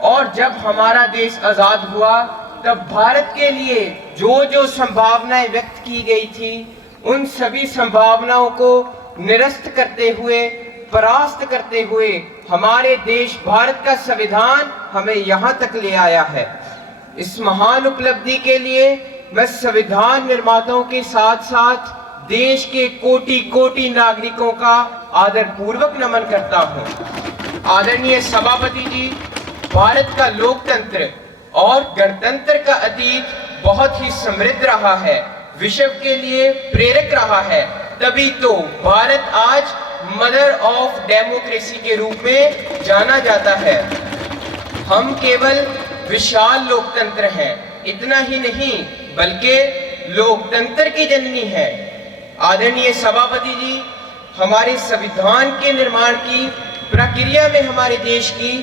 और जब हमारा देश आजाद हुआ तब भारत के लिए जो संभावनाएं व्यक्त की गई थी, उन सभी संभावनाओं को निरस्त करते हुए, परास्त करते हुए हमारे देश भारत का संविधान हमें यहाँ तक ले आया है। इस महान उपलब्धि के लिए मैं संविधान निर्माताओं के साथ साथ देश के कोटि कोटि नागरिकों का आदर पूर्वक नमन करता हूँ। आदरणीय सभापति जी, भारत का लोकतंत्र और गणतंत्र का अतीत बहुत ही समृद्ध रहा है, विश्व के लिए प्रेरक रहा है। तभी तो भारत आज मदर ऑफ डेमोक्रेसी के रूप में जाना जाता है। हम केवल विशाल लोकतंत्र हैं, इतना ही नहीं बल्कि लोकतंत्र की जननी है। आदरणीय सभापति जी, हमारे संविधान के निर्माण की प्रक्रिया में हमारे देश की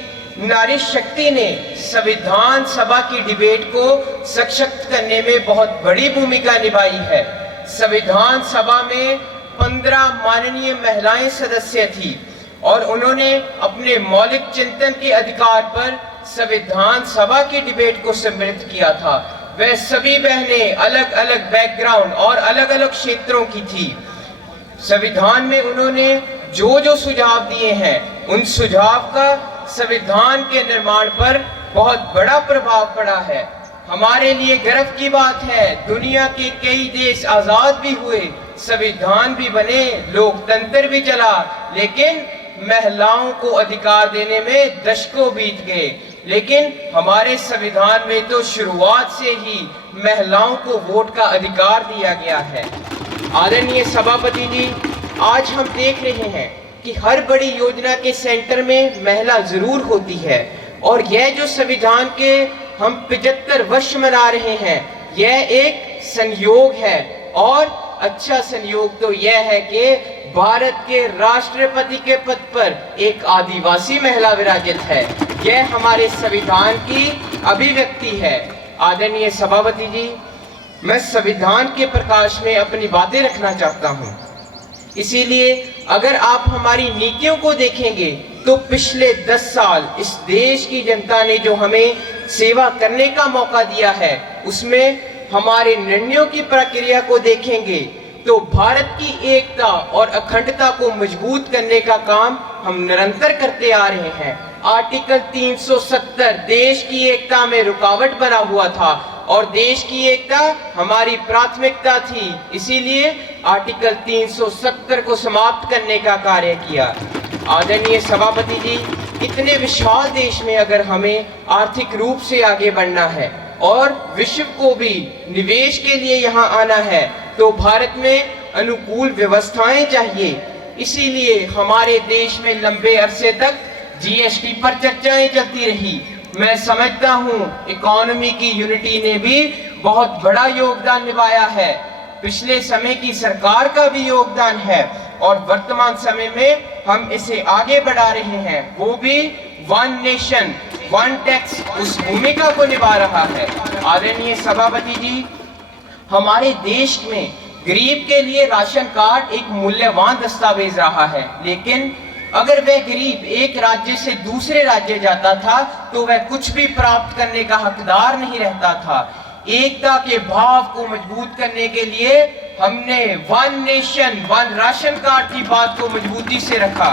नारी शक्ति ने संविधान सभा की डिबेट को सशक्त करने में बहुत बड़ी भूमिका निभाई है। संविधान सभा में 15 माननीय महिलाएं सदस्य थी और उन्होंने अपने मौलिक चिंतन के अधिकार पर संविधान सभा की डिबेट को समृद्ध किया था। वह सभी बहनें अलग अलग बैकग्राउंड और अलग अलग क्षेत्रों की थी। संविधान में उन्होंने जो सुझाव दिए हैं, उन सुझाव का संविधान के निर्माण पर बहुत बड़ा प्रभाव पड़ा है। हमारे लिए गर्व की बात है, दुनिया के कई देश आजाद भी हुए, संविधान भी बने, लोकतंत्र भी चला, लेकिन महिलाओं को अधिकार देने में दशकों बीत गए। लेकिन हमारे संविधान में तो शुरुआत से ही महिलाओं को वोट का अधिकार दिया गया है। आदरणीय सभापति जी, आज हम देख रहे हैं कि हर बड़ी योजना के सेंटर में महिला जरूर होती है, और यह जो संविधान के हम 75 वर्ष मना रहे हैं, यह एक संयोग है। और अच्छा संयोग तो यह है कि भारत के राष्ट्रपति के पद पर एक आदिवासी महिला विराजित है। यह हमारे संविधान की अभिव्यक्ति है। आदरणीय सभापति जी, मैं संविधान के प्रकाश में अपनी बातें रखना चाहता हूं। इसीलिए अगर आप हमारी नीतियों को देखेंगे तो पिछले 10 साल इस देश की जनता ने जो हमें सेवा करने का मौका दिया है, उसमें हमारे निर्णयों की प्रक्रिया को देखेंगे तो भारत की एकता और अखंडता को मजबूत करने का काम हम निरंतर करते आ रहे हैं। आर्टिकल 370 देश की एकता में रुकावट बना हुआ था और देश की एकता हमारी प्राथमिकता थी, इसीलिए आर्टिकल 370 को समाप्त करने का कार्य किया। आदरणीय सभापति जी, इतने विशाल देश में अगर हमें आर्थिक रूप से आगे बढ़ना है और विश्व को भी निवेश के लिए यहाँ आना है, तो भारत में अनुकूल व्यवस्थाएं चाहिए। इसीलिए हमारे देश में लंबे अरसे तक जीएसटी पर चर्चाएं चलती रही। मैं समझता हूँ इकोनॉमी की यूनिटी ने भी बहुत बड़ा योगदान निभाया है, पिछले समय की सरकार का भी योगदान है, और वर्तमान समय में हम इसे आगे बढ़ा रहे हैं, वो भी वन नेशन वन टैक्स उस भूमिका को निभा रहा है। आदरणीय सभापति जी, हमारे देश में गरीब के लिए राशन कार्ड एक मूल्यवान दस्तावेज रहा है, लेकिन अगर वह गरीब एक राज्य से दूसरे राज्य जाता था तो वह कुछ भी प्राप्त करने का हकदार नहीं रहता था। एकता के भाव को मजबूत करने के लिए हमने one nation one ration card की बात को मजबूती से रखा।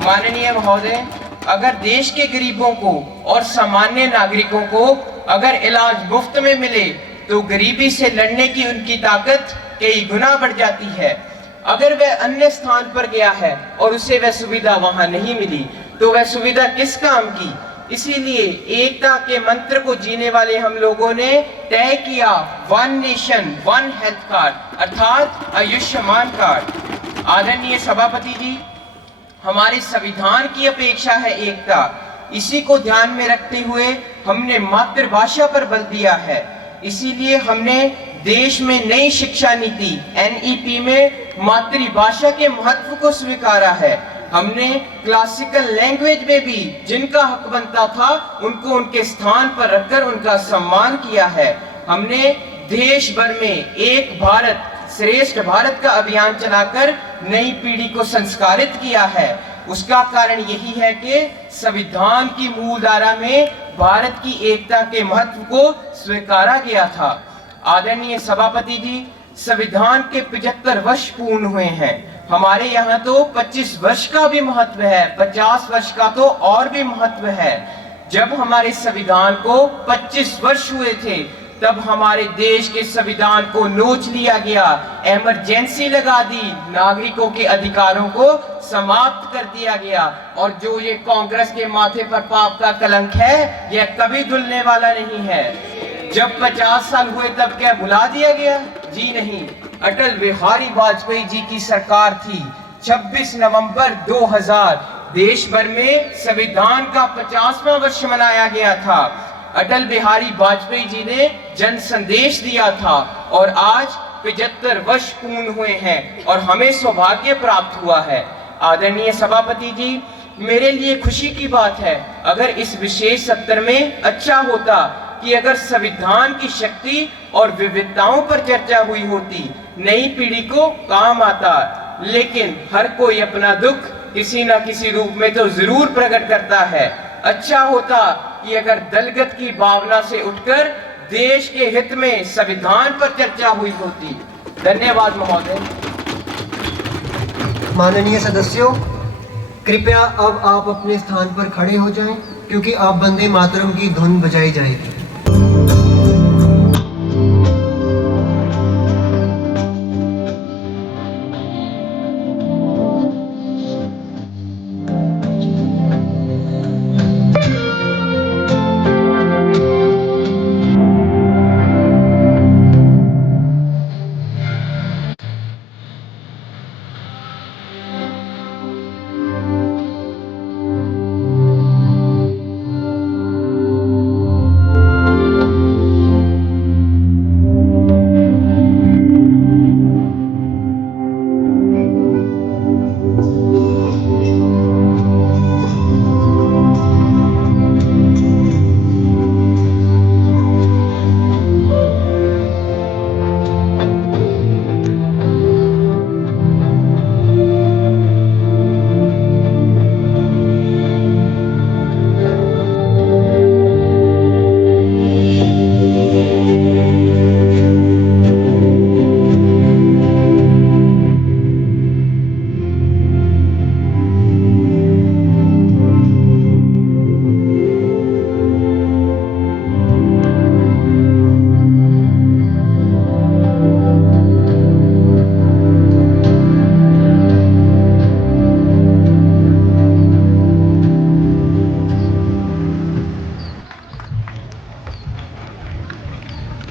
माननीय महोदय, अगर देश के गरीबों को और सामान्य नागरिकों को अगर इलाज मुफ्त में मिले तो गरीबी से लड़ने की उनकी ताकत कई गुना बढ़ जाती है। अगर वह अन्य स्थान पर गया है और उसे वह सुविधा वहां नहीं मिली तो वह सुविधा किस काम की। इसीलिए एकता के मंत्र को जीने वाले हम लोगों ने तय किया one nation one health card, अर्थात आयुष्मान कार्ड। आदरणीय सभापति जी, हमारे संविधान की अपेक्षा है एकता। इसी को ध्यान में रखते हुए हमने मातृभाषा पर बल दिया है। इसीलिए हमने देश में नई शिक्षा नीति एनईपी में मातृभाषा के महत्व को स्वीकारा है। हमने क्लासिकल लैंग्वेज में भी जिनका हक बनता था उनको उनके स्थान पर रखकर उनका सम्मान किया है। हमने देश भर में एक भारत श्रेष्ठ भारत का अभियान चलाकर नई पीढ़ी को संस्कारित किया है। उसका कारण यही है कि संविधान की मूलधारा में भारत की एकता के महत्व को स्वीकारा गया था। आदरणीय सभापति जी, संविधान के 75 वर्ष पूर्ण हुए हैं। हमारे यहाँ तो 25 वर्ष का भी महत्व है, 50 वर्ष का तो और भी महत्व है। जब हमारे संविधान को 25 वर्ष हुए थे तब हमारे देश के संविधान को नोच लिया गया, इमरजेंसी लगा दी, नागरिकों के अधिकारों को समाप्त कर दिया गया। और जो ये कांग्रेस के माथे पर पाप का कलंक है, यह कभी धुलने वाला नहीं है। जब 50 साल हुए तब क्या भुला दिया गया? जी नहीं, अटल बिहारी वाजपेयी जी की सरकार थी। 26 नवंबर 2000 देश भर में संविधान का 50वां वर्ष मनाया गया था। अटल बिहारी वाजपेयी जी ने जन संदेश दिया था और आज 75 वर्ष पूर्ण हुए हैं और हमें सौभाग्य प्राप्त हुआ है। आदरणीय सभापति जी, मेरे लिए खुशी की बात है अगर इस विशेष सत्र में अच्छा होता कि अगर संविधान की शक्ति और विविधताओं पर चर्चा हुई होती, नई पीढ़ी को काम आता। लेकिन हर कोई अपना दुख किसी न किसी रूप में तो जरूर प्रकट करता है। अच्छा होता कि अगर दलगत की भावना से उठकर देश के हित में संविधान पर चर्चा हुई होती। धन्यवाद महोदय। माननीय सदस्यों, कृपया अब आप अपने स्थान पर खड़े हो जाएं, क्योंकि आप वंदे मातरम की धुन बजाई जाएगी।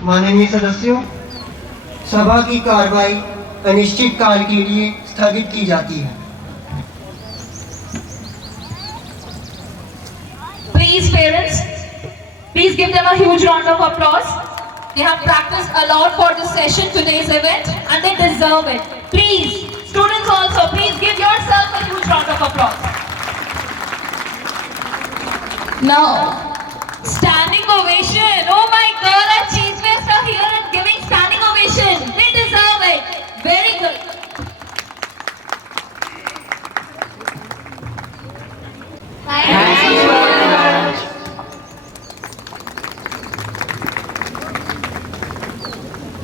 माननीय सदस्यों, सभा की कार्रवाई अनिश्चित काल के लिए स्थगित की जाती है। Please, parents, please give them a huge round of applause. They have practiced a lot for this session, today's event, and they deserve it. Please, students also, please give yourself a huge round of applause. Now, standing ovation. Oh my God, our chief guests are here and giving standing ovation. They deserve it. Very good. Thank you very much.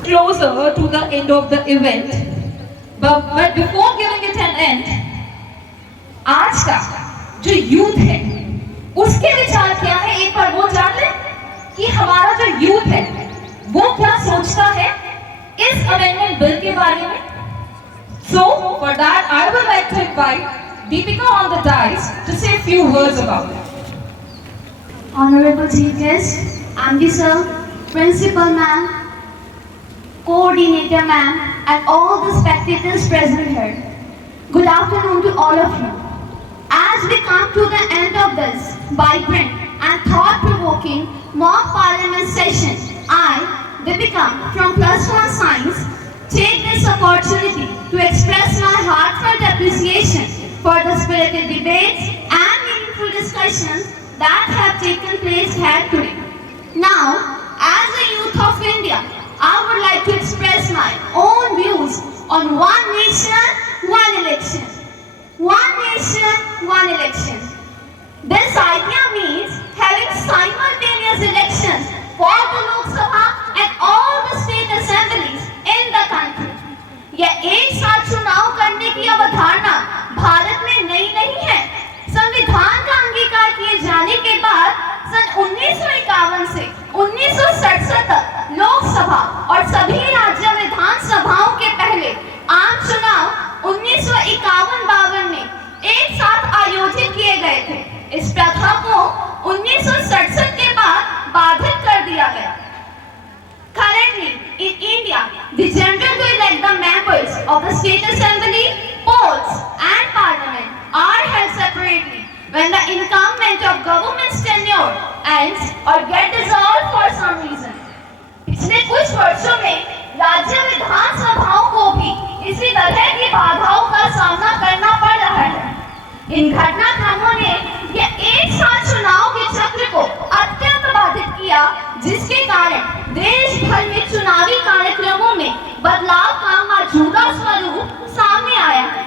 Closer to the end of the event, but before giving it an end, आज का जो youth है उसके विचार क्या है, एक बार वो जान ले कि हमारा जो यूथ है वो क्या सोचता है इस अमेंडमेंट बिल के बारे में। So for that I would like to invite Deepika on the dais to say a few words about it. Honorable Chief Guest, MD Sir, Principal Ma'am, Coordinator Ma'am, and all the spectators present here. Good afternoon to all of you. As we come to the end of this vibrant and thought-provoking mock parliament session, I, Deepika from Plus One Science, take this opportunity to express my heartfelt appreciation for the spirited debates and meaningful discussions that have taken place here today. Now, as a youth of India, I would like to express my own views on one nation, one election. One nation, one election. This idea means having simultaneous elections for the Lok Sabha and all the state assemblies in the country. यह एक साथ चुनाव करने की अवधारणा भारत में नई नहीं है। संविधान का अंगीकार किए जाने के बाद सन 1951 से 1967 तक लोकसभा और सभी राज्य विधानसभाओं के पहले आम चुनाव 1951-52 में एक साथ आयोजित किए गए थे। इस प्रथा को 1967 के बाद बाधित कर दिया गया। Currently, in India, the general to elect the members of the state assembly, polls and parliament are held separately when the incumbent of government's tenure ends or get dissolved for some reason. पिछले कुछ वर्षों में राज्य विधानसभाओं को भी इसी तरह की बाधाओं का सामना करना पड़ रहा है। इन घटनाक्रमों ने यह एक साथ चुनाव के चक्र को अत्यंत बाधित किया, जिसके कारण देश भर में चुनावी कार्यक्रमों में बदलाव का मौजूदा स्वरूप सामने आया है।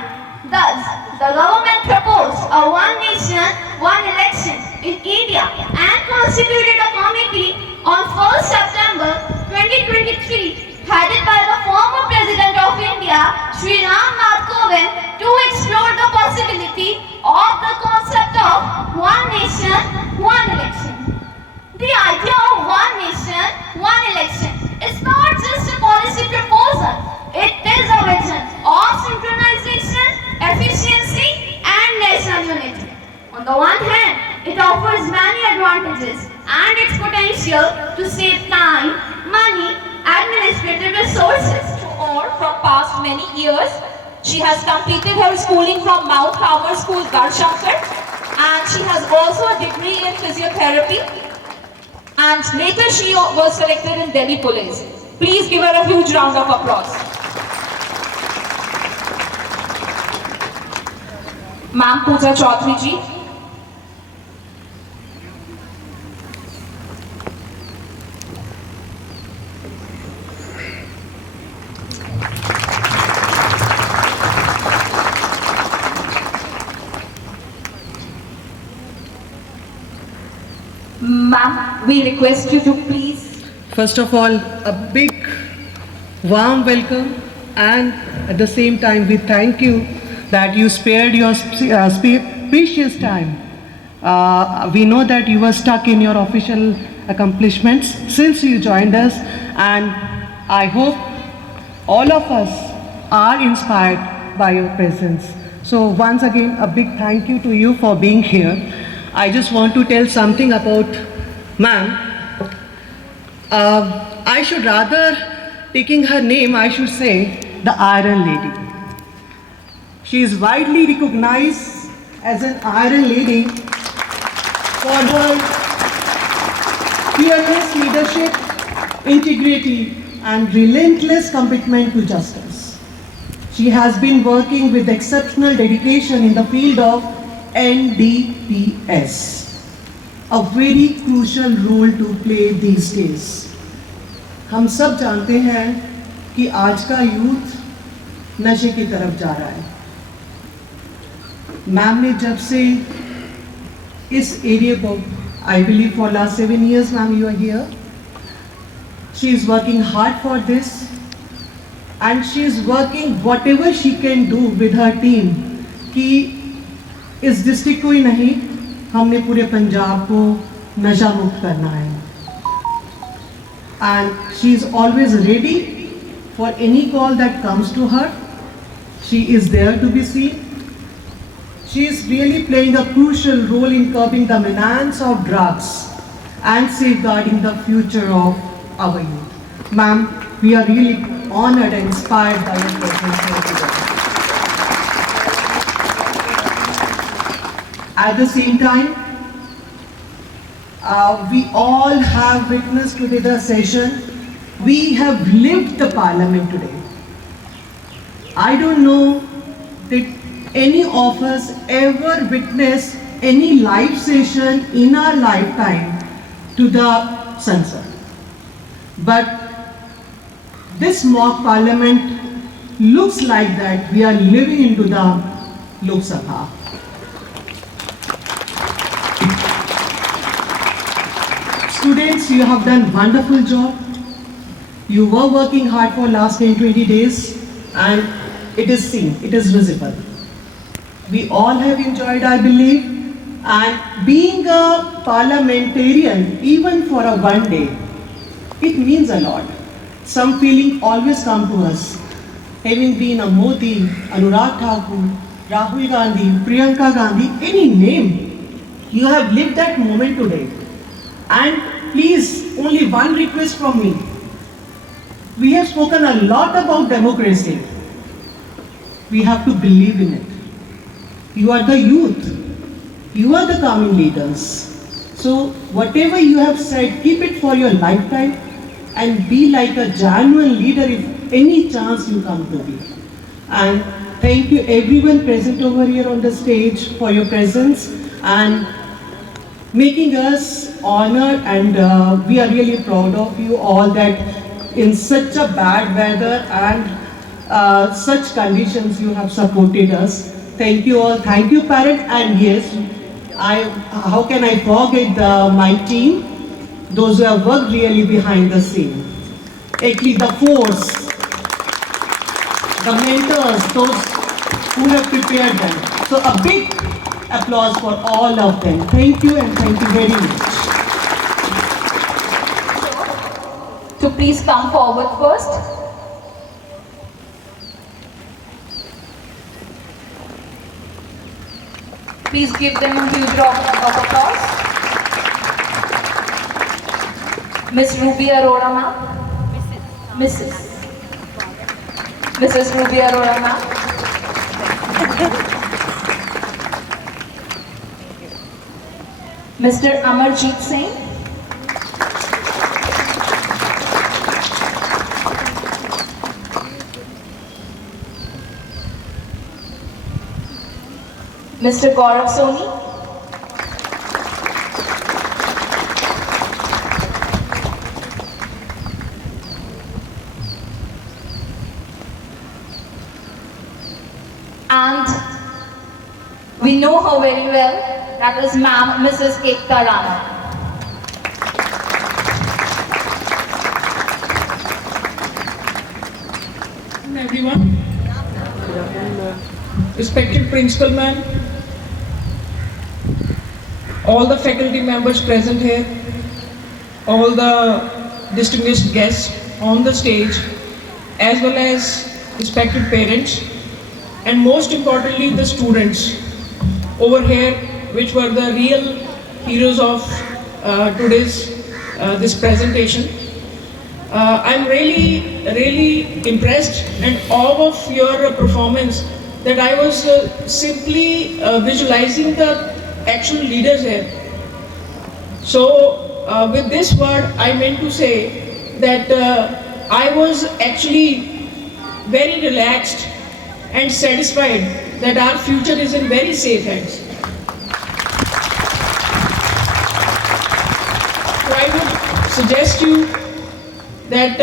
Thus, the government proposed a one nation, one election in India and constituted a committee on 1st September 2023 headed by the former President of India, Shri Ram Nath Kovind, to explore the possibility of the concept of one nation, one election. The idea of one nation, one election is not just a policy proposal, it is a vision of synchronization, efficiency and national unity. On the one hand, it offers many advantages and its potential to save time, money, administrative resources. To all from past many years, she has completed her schooling from Mount Carmel School, Garhshankar, and she has also a degree in physiotherapy. And later she was selected in Delhi Police. Please give her a huge round of applause. Ma'am Pooja Chaudhary ji. Ma'am, we request you to please. First of all, a big warm welcome, and at the same time we thank you that you spared your precious time. We know that you were stuck in your official accomplishments since you joined us, and I hope all of us are inspired by your presence. So once again, a big thank you to you for being here. I just want to tell something about ma'am. I should rather, taking her name, I should say the Iron Lady. She is widely recognized as an Iron Lady for her fearless leadership, integrity, and relentless commitment to justice. She has been working with exceptional dedication in the field of NDPS, a very crucial role to play these days. हम सब जानते हैं कि आज का youth नशे की तरफ जा रहा है। मैम ने जब से इस एरिया को, I believe for last 7 years, ma'am, you are here. She is working hard for this, and she is working whatever she can do with her team कि इस डिस्ट्रिक्ट को ही नहीं, हमने पूरे पंजाब को नशा मुक्त करना है। And she is always ready for any call that comes to her. She is there to be seen. She is really playing a crucial role in curbing the menace of drugs and safeguarding the future of our youth. Ma'am, we are really honored and inspired by your presence here today. At the same time, we all have witnessed today the session. We have lived the parliament today. I don't know that any of us ever witnessed any live session in our lifetime to the Sansad. But this mock parliament looks like that we are living into the Lok Sabha. Students, you have done wonderful job. You were working hard for last 10-20 days, and it is seen, it is visible. We all have enjoyed, I believe, and being a parliamentarian, even for a one day, it means a lot. Some feeling always come to us. Having been a Modi, Anurag Thakur, Rahul Gandhi, Priyanka Gandhi, any name, you have lived that moment today. And please, only one request from me. We have spoken a lot about democracy. We have to believe in it. You are the youth. You are the coming leaders. So whatever you have said, keep it for your lifetime and be like a genuine leader if any chance you come to be. And thank you everyone present over here on the stage for your presence and making us honored, and we are really proud of you all that in such a bad weather and such conditions you have supported us. Thank you all. Thank you, parents. And yes, how can I forget my team, those who have worked really behind the scene. Actually, the force, the mentors, those who have prepared them. So a big applause for all of them. Thank you, and thank you very much. To please come forward first. Please give them a huge round of applause. Miss Ruby Arora ma'am. Mrs. Ruby Arora ma'am. Mr. Amarjeet Singh. Mr. Gaurav Soni. And we know her very well, that is Ma'am Mrs. Ekta Rana. Everyone, respected principal ma'am, all the faculty members present here, all the distinguished guests on the stage, as well as respected parents, and most importantly the students over here, which were the real heroes of today's this presentation. I'm really impressed and awe of your performance, that I was simply visualizing the actual leaders here. So with this word, I meant to say that I was actually very relaxed and satisfied that our future is in very safe hands. So I would suggest you that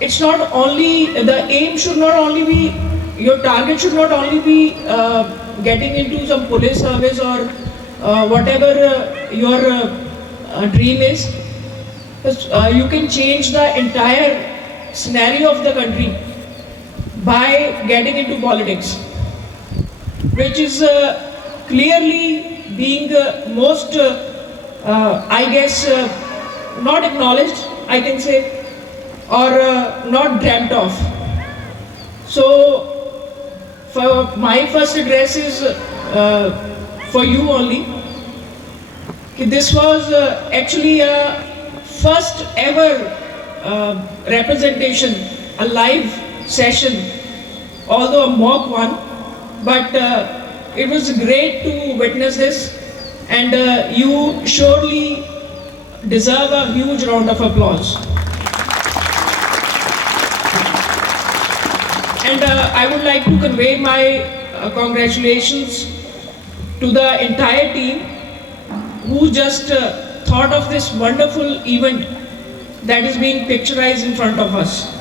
it's not only, the aim should not only be, your target should not only be getting into some police service or whatever your dream is. You can change the entire scenario of the country by getting into politics, which is clearly being most, I guess, not acknowledged, I can say, or not dreamt of. So, for my first address is for you only. This was actually a first ever representation, a live session, although a mock one, but it was great to witness this, and you surely deserve a huge round of applause. And I would like to convey my congratulations to the entire team who just thought of this wonderful event that is being picturized in front of us.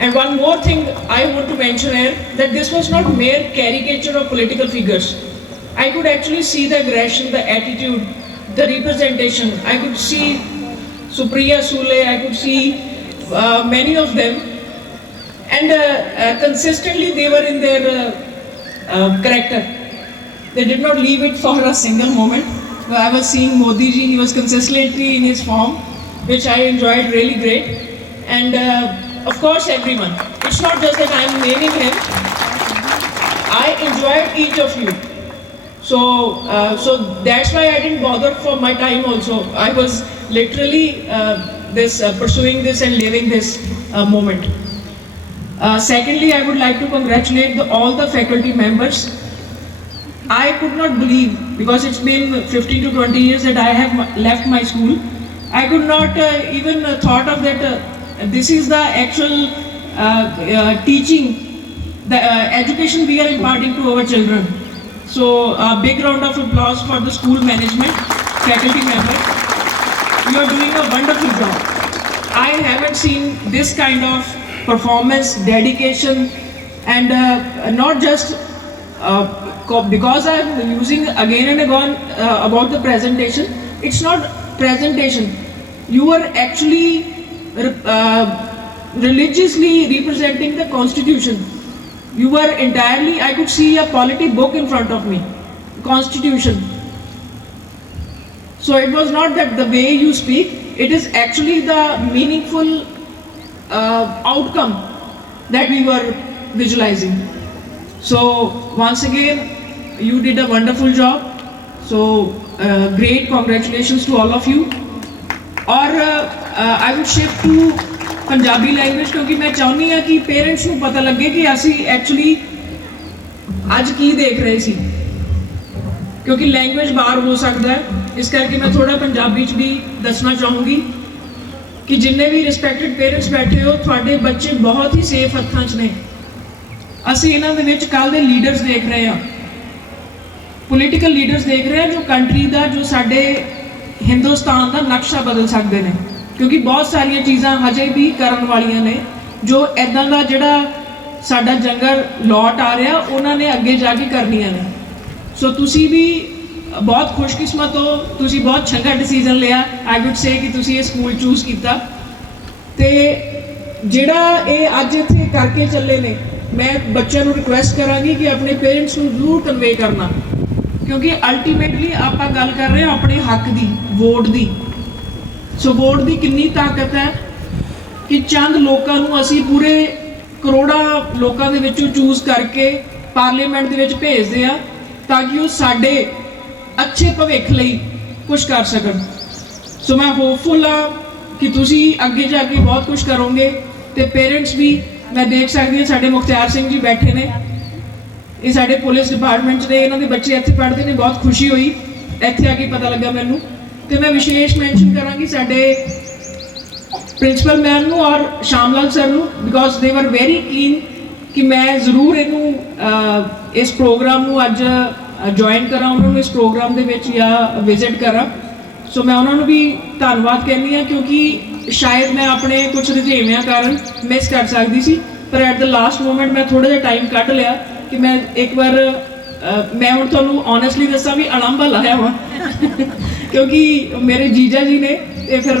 And one more thing I want to mention here, that this was not mere caricature of political figures. I could actually see the aggression, the attitude, the representation. I could see Supriya Sule, I could see many of them, and consistently they were in their character. They did not leave it for a single moment. I was seeing Modi ji, he was consistently in his form, which I enjoyed really great. And of course everyone. It's not just that I'm naming him. I enjoyed each of you. So that's why I didn't bother for my time also. I was literally pursuing this and living this moment. Secondly, I would like to congratulate all the faculty members. I could not believe, because it's been 15 to 20 years that I have left my school. I could not even thought of that this is the actual teaching, the education we are imparting to our children. So a big round of applause for the school management, faculty members. You are doing a wonderful job. I haven't seen this kind of performance, dedication, and not just because I'm using again and again about the presentation. It's not presentation. You are actually religiously representing the Constitution. You were entirely, I could see a polity book in front of me, Constitution. So it was not that the way you speak, it is actually the meaningful outcome that we were visualizing. So once again, you did a wonderful job. So great congratulations to all of you. Or I would shift to Punjabi language, क्योंकि मैं चाहनी हाँ कि parents को पता लगे कि असी एक्चुअली आज की देख रहे सी, क्योंकि लैंग्वेज बाहर हो सकता है, इस करके मैं थोड़ा पंजाबी च भी दसना चाहूँगी कि जिन्ने भी रिस्पैक्टेड पेरेंट्स बैठे हो, थोड़े बच्चे बहुत ही सेफ हत्थां च ने। असी इन्हां दे विच कल दे लीडर्स देख रहे हैं, पोलिटिकल लीडर्स देख रहे हैं जो कंट्री का, जो साडे हिंदुस्तान का नक्शा बदल सकते हैं, क्योंकि बहुत सारिया चीज़ां हजे भी करन वालियां ने जो इदां दा जिहड़ा साडा जंगल लौट आ रहा उन्होंने अगे जाके करनियां ने। सो तुसी भी बहुत खुशकिस्मत हो, तुसी बहुत चंगा डिसीजन लिया। आई वुड से कि तुसी ये स्कूल चूज किया, ते जिहड़ा ये अज इत्थे करके चले ने, मैं बच्चों को रिक्वेस्ट करांगी कि अपने पेरेंट्स को जरूर कन्वे करना, क्योंकि अल्टीमेटली आप गल कर रहे हैं अपने हक की, वोट की। सो वोट की कितनी ताकत है कि चंद लोगों को असी पूरे करोड़ों लोगों के विचों चूज करके पार्लीमेंट के भेजते हैं ताकि वो साडे अच्छे भविख लई कुछ कर सकन। सो मैं होपफुल हाँ ਕਿ ਤੁਸੀਂ ਅੱਗੇ ਜਾ ਕੇ ਬਹੁਤ ਕੁਝ ਕਰੋਗੇ ਤੇ ਪੇਰੈਂਟਸ ਵੀ ਮੈਂ ਦੇਖ ਸਕਦੀ ਹਾਂ ਸਾਡੇ ਮੁਖਤਿਆਰ ਸਿੰਘ ਜੀ ਬੈਠੇ ਨੇ ਇਹ ਸਾਡੇ ਪੁਲਿਸ ਡਿਪਾਰਟਮੈਂਟ ਦੇ ਇਹਨਾਂ ਦੇ ਬੱਚੇ ਇੱਥੇ ਪੜ੍ਹਦੇ ਨੇ ਬਹੁਤ ਖੁਸ਼ੀ ਹੋਈ ਇੱਥੇ ਆ ਕੇ ਪਤਾ ਲੱਗਾ ਮੈਨੂੰ ਤੇ ਮੈਂ ਵਿਸ਼ੇਸ਼ ਮੈਂਸ਼ਨ ਕਰਾਂਗੀ ਸਾਡੇ ਪ੍ਰਿੰਸੀਪਲ ਮੈਮ ਨੂੰ ਔਰ ਸ਼ਾਮਲਾਲ ਸਰ ਨੂੰ ਬਿਕੋਜ਼ ਦੇ ਵਰ ਵੈਰੀ ਕੀਨ ਕਿ ਮੈਂ ਜ਼ਰੂਰ ਇਹਨੂੰ ਇਸ ਪ੍ਰੋਗਰਾਮ ਨੂੰ ਅੱਜ ਜੁਆਇਨ ਕਰਾਂ ਉਹਨਾਂ ਨੂੰ ਇਸ ਪ੍ਰੋਗਰਾਮ ਦੇ ਵਿੱਚ ਜਾਂ ਵਿਜ਼ਿਟ ਕਰਾਂ ਸੋ ਮੈਂ ਉਹਨਾਂ ਨੂੰ ਵੀ ਧੰਨਵਾਦ ਕਹਿੰਦੀ ਹਾਂ ਕਿਉਂਕਿ ਸ਼ਾਇਦ ਮੈਂ ਆਪਣੇ ਕੁਝ ਰੁਝੇਵਿਆਂ ਕਾਰਨ ਮਿਸ ਕਰ ਸਕਦੀ ਸੀ ਪਰ ਐਟ ਦ ਲਾਸਟ ਮੂਮੈਂਟ ਮੈਂ ਥੋੜਾ ਜਿਹਾ ਟਾਈਮ ਕੱਢ ਲਿਆ ਕਿ ਮੈਂ ਇੱਕ ਵਾਰ ਮੈਂ ਹੁਣ ਤੁਹਾਨੂੰ ਓਨੈਸਟਲੀ ਦੱਸਾਂ ਵੀ ਅਲੰਬਾ ਲਾਇਆ ਵਾ ਕਿਉਂਕਿ ਮੇਰੇ ਜੀਜਾ ਜੀ ਨੇ ਤੇ ਫਿਰ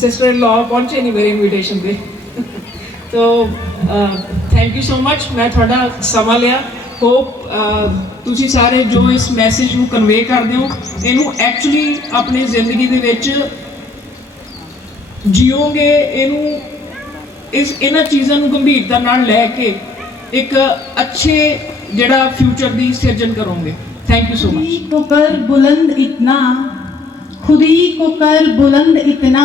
ਸਿਸਟਰ ਇਨ ਲਾਅ ਪਹੁੰਚੇ ਨਹੀਂ ਮੇਰੇ ਇਨਵੀਟੇਸ਼ਨ ਤੇ ਤੋ ਥੈਂਕ ਯੂ ਸੋ ਮਚ ਮੈਂ ਤੁਹਾਡਾ ਸਮਾਂ ਲਿਆ ਹੋਪ ਤੁਸੀਂ ਸਾਰੇ ਜੋ ਇਸ ਮੈਸੇਜ ਨੂੰ ਕਨਵੇ ਕਰਦੇ ਹੋ ਇਹਨੂੰ ਐਕਚੁਅਲੀ ਆਪਣੀ ਜ਼ਿੰਦਗੀ ਦੇ ਵਿੱਚ ਜੀਓਗੇ ਇਹਨੂੰ ਇਹਨਾਂ ਚੀਜ਼ਾਂ ਨੂੰ ਗੰਭੀਰਤਾ ਨਾਲ ਲੈ ਕੇ ਇੱਕ ਅੱਛੇ ਜਿਹੜਾ ਫਿਊਚਰ ਦੀ ਸਿਰਜਣ ਕਰੋਗੇ ਥੈਂਕ ਯੂ ਸੋ ਮਚ को कर बुलंद इतना खुद ही को कर बुलंद इतना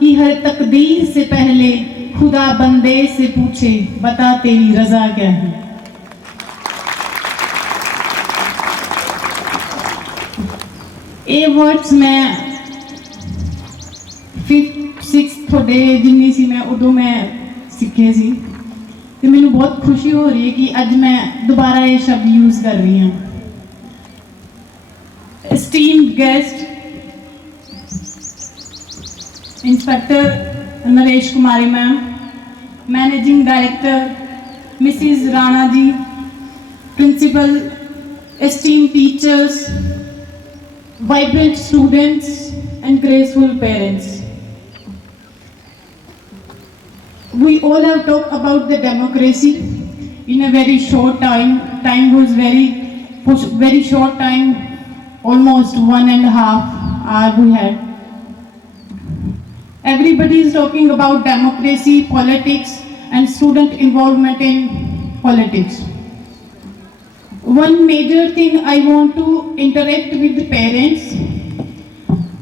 कि हर तकदीर से पहले खुदा बंदे से पूछे बता तेरी रजा क्या है ये वर्ड्स मैं 5th 6th ਤੁਹਾਡੇ ਜਿੰਨੀ ਸੀ ਮੈਂ ਉਦੋਂ ਮੈਂ ਸਿੱਖੇ ਸੀ ਤੇ ਮੈਨੂੰ ਬਹੁਤ ਖੁਸ਼ੀ ਹੋ ਰਹੀ ਹੈ ਕਿ ਅੱਜ ਮੈਂ ਦੁਬਾਰਾ ਇਹ ਸ਼ਬਦ ਯੂਜ਼ ਕਰ ਰਹੀ ਹਾਂ esteemed guest Inspector Naresh Kumari ma'am Managing Director Mrs. Rana ji Principal esteemed teachers vibrant students and graceful parents we all have talked about the democracy in a very short time was very short time almost 1.5 hours we had. Everybody is talking about democracy, politics and student involvement in politics. One major thing I want to interact with the parents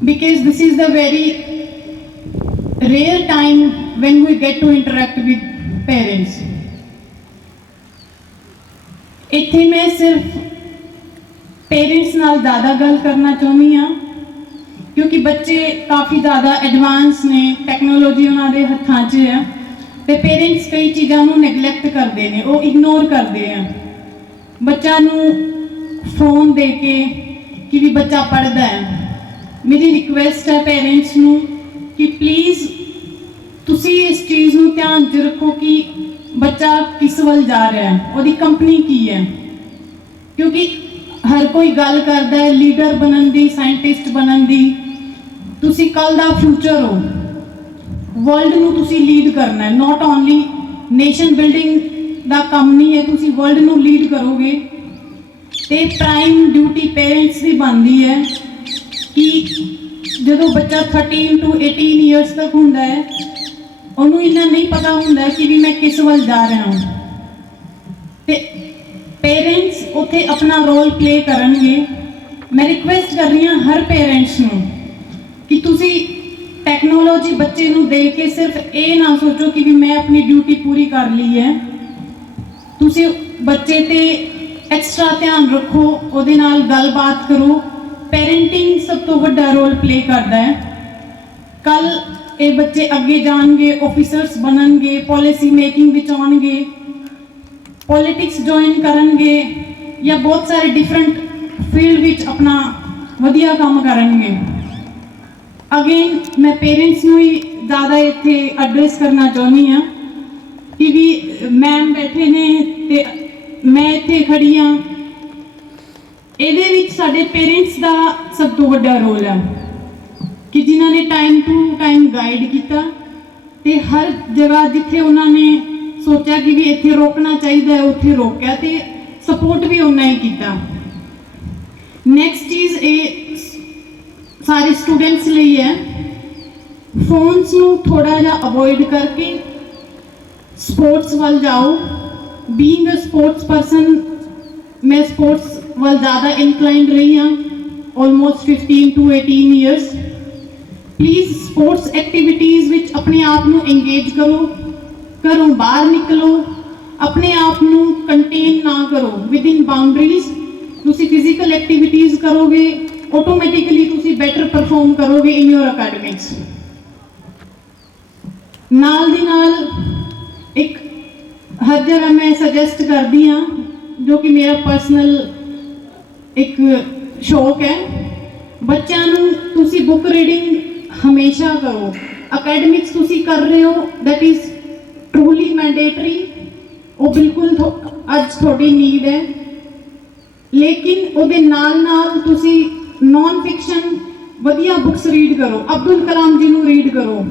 because this is the very rare time when we get to interact with parents. ਇੱਥੇ ਮੈਂ ਸਿਰਫ parents नाल ज़्यादा गल करना चाहती हाँ क्योंकि बच्चे काफ़ी ज़्यादा एडवांस ने टैक्नोलॉजी उन्होंने हत्थां च है तो पेरेंट्स कई चीज़ों को नैगलैक्ट करते हैं वो इग्नोर करते हैं बच्चा फोन दे के कि भी बच्चा पढ़ता है मेरी रिक्वेस्ट है पेरेंट्स नू कि प्लीज़ तुसी इस चीज़ को ध्यान च रखो कि बच्चा किस वल जा रहा है उसकी कंपनी की है क्योंकि हर कोई गल करता है लीडर बनन दी साइंटिस्ट बनन दी तुसी कल दा फ्यूचर हो वर्ल्ड नू तुसी लीड करना है नॉट ओनली नेशन बिल्डिंग दा काम नहीं है तुसी वर्ल्ड नू लीड करोगे ते प्राइम ड्यूटी पेरेंट्स की बनती है कि जो बच्चा 13 to 18 ईयर्स तक होंदा है उन्होंने इन्ना नहीं पता होंदा कि भी मैं किस वल जा रहा हूँ ते पेरेंट्स उत्थे अपना रोल प्ले करेंगे मैं रिक्वेस्ट कर रही हूँ हर पेरेंट्स नू कि तुसी टैक्नोलॉजी बच्चे नू दे के सिर्फ ये ना सोचो कि भी मैं अपनी ड्यूटी पूरी कर ली है तुसी बच्चे ते एक्स्ट्रा ध्यान रखो उहदे नाल गलबात करो पेरेंटिंग सब तो वड्डा रोल प्ले करता है कल ये बच्चे अगे जाएंगे ऑफिसर्स बननगे पॉलिसी मेकिंग विच आउणगे पॉलिटिक्स ज्वाइन करेंगे या बहुत सारे डिफरेंट फील्ड विच अपना वधिया काम करेंगे अगेन मैं पेरेंट्स नू ही ज़्यादा इत्थे एड्रेस करना चाहनी हाँ कि भी मैम बैठे ने ते मैं इत्थे खड़ी हाँ ਇਹਦੇ ਵਿੱਚ ਸਾਡੇ पेरेंट्स ਦਾ सब तो ਵੱਡਾ रोल है कि जिन्होंने टाइम टू टाइम गाइड किया ते हर जगह जिथे उन्होंने सोचा कि भी इत्थे रोकना चाहिए उत्थे रोकया ते सपोर्ट भी उन्ना ही किया नैक्सट चीज़ ये सारे स्टूडेंट्स लिए है फोन्स नू थोड़ा जा अवॉइड करके स्पोर्ट्स वाल जाओ बीइंग अ स्पोर्ट्स पर्सन मैं स्पोर्ट्स वाल ज़्यादा इंक्लाइंड रही हाँ almost 15 to 18 years. Please sports activities ਵਿੱਚ ਆਪਣੇ ਆਪ ਨੂੰ engage ਕਰੋ, ਘਰੋਂ ਬਾਹਰ ਨਿਕਲੋ, ਆਪਣੇ ਆਪ ਨੂੰ contain ਨਾ ਕਰੋ, within boundaries ਤੁਸੀਂ physical activities ਕਰੋਗੇ, automatically ਤੁਸੀਂ better perform ਕਰੋਗੇ in your academics. ਨਾਲ ਦੀ ਨਾਲ ਇੱਕ ਹਰ ਜਗ੍ਹਾ ਮੈਂ suggest ਕਰਦੀ ਹਾਂ, ਜੋ ਕਿ ਮੇਰਾ personal ਇੱਕ ਸ਼ੌਕ ਹੈ, ਬੱਚਿਆਂ ਨੂੰ ਤੁਸੀਂ book reading ਹਮੇਸ਼ਾ ਕਰੋ। ਅਕੈਡਮਿਕਸ ਤੁਸੀਂ ਕਰ ਰਹੇ ਹੋ, that is truly mandatory, ਉਹ ਬਿਲਕੁਲ ਅੱਜ ਤੁਹਾਡੀ ਨੀਡ ਹੈ, ਲੇਕਿਨ ਉਹਦੇ ਨਾਲ ਨਾਲ ਤੁਸੀਂ ਨੌਨ ਫਿਕਸ਼ਨ ਵਧੀਆ ਬੁੱਕਸ ਰੀਡ ਕਰੋ। ਅਬਦੁਲ ਕਲਾਮ ਜੀ ਨੂੰ ਰੀਡ ਕਰੋ,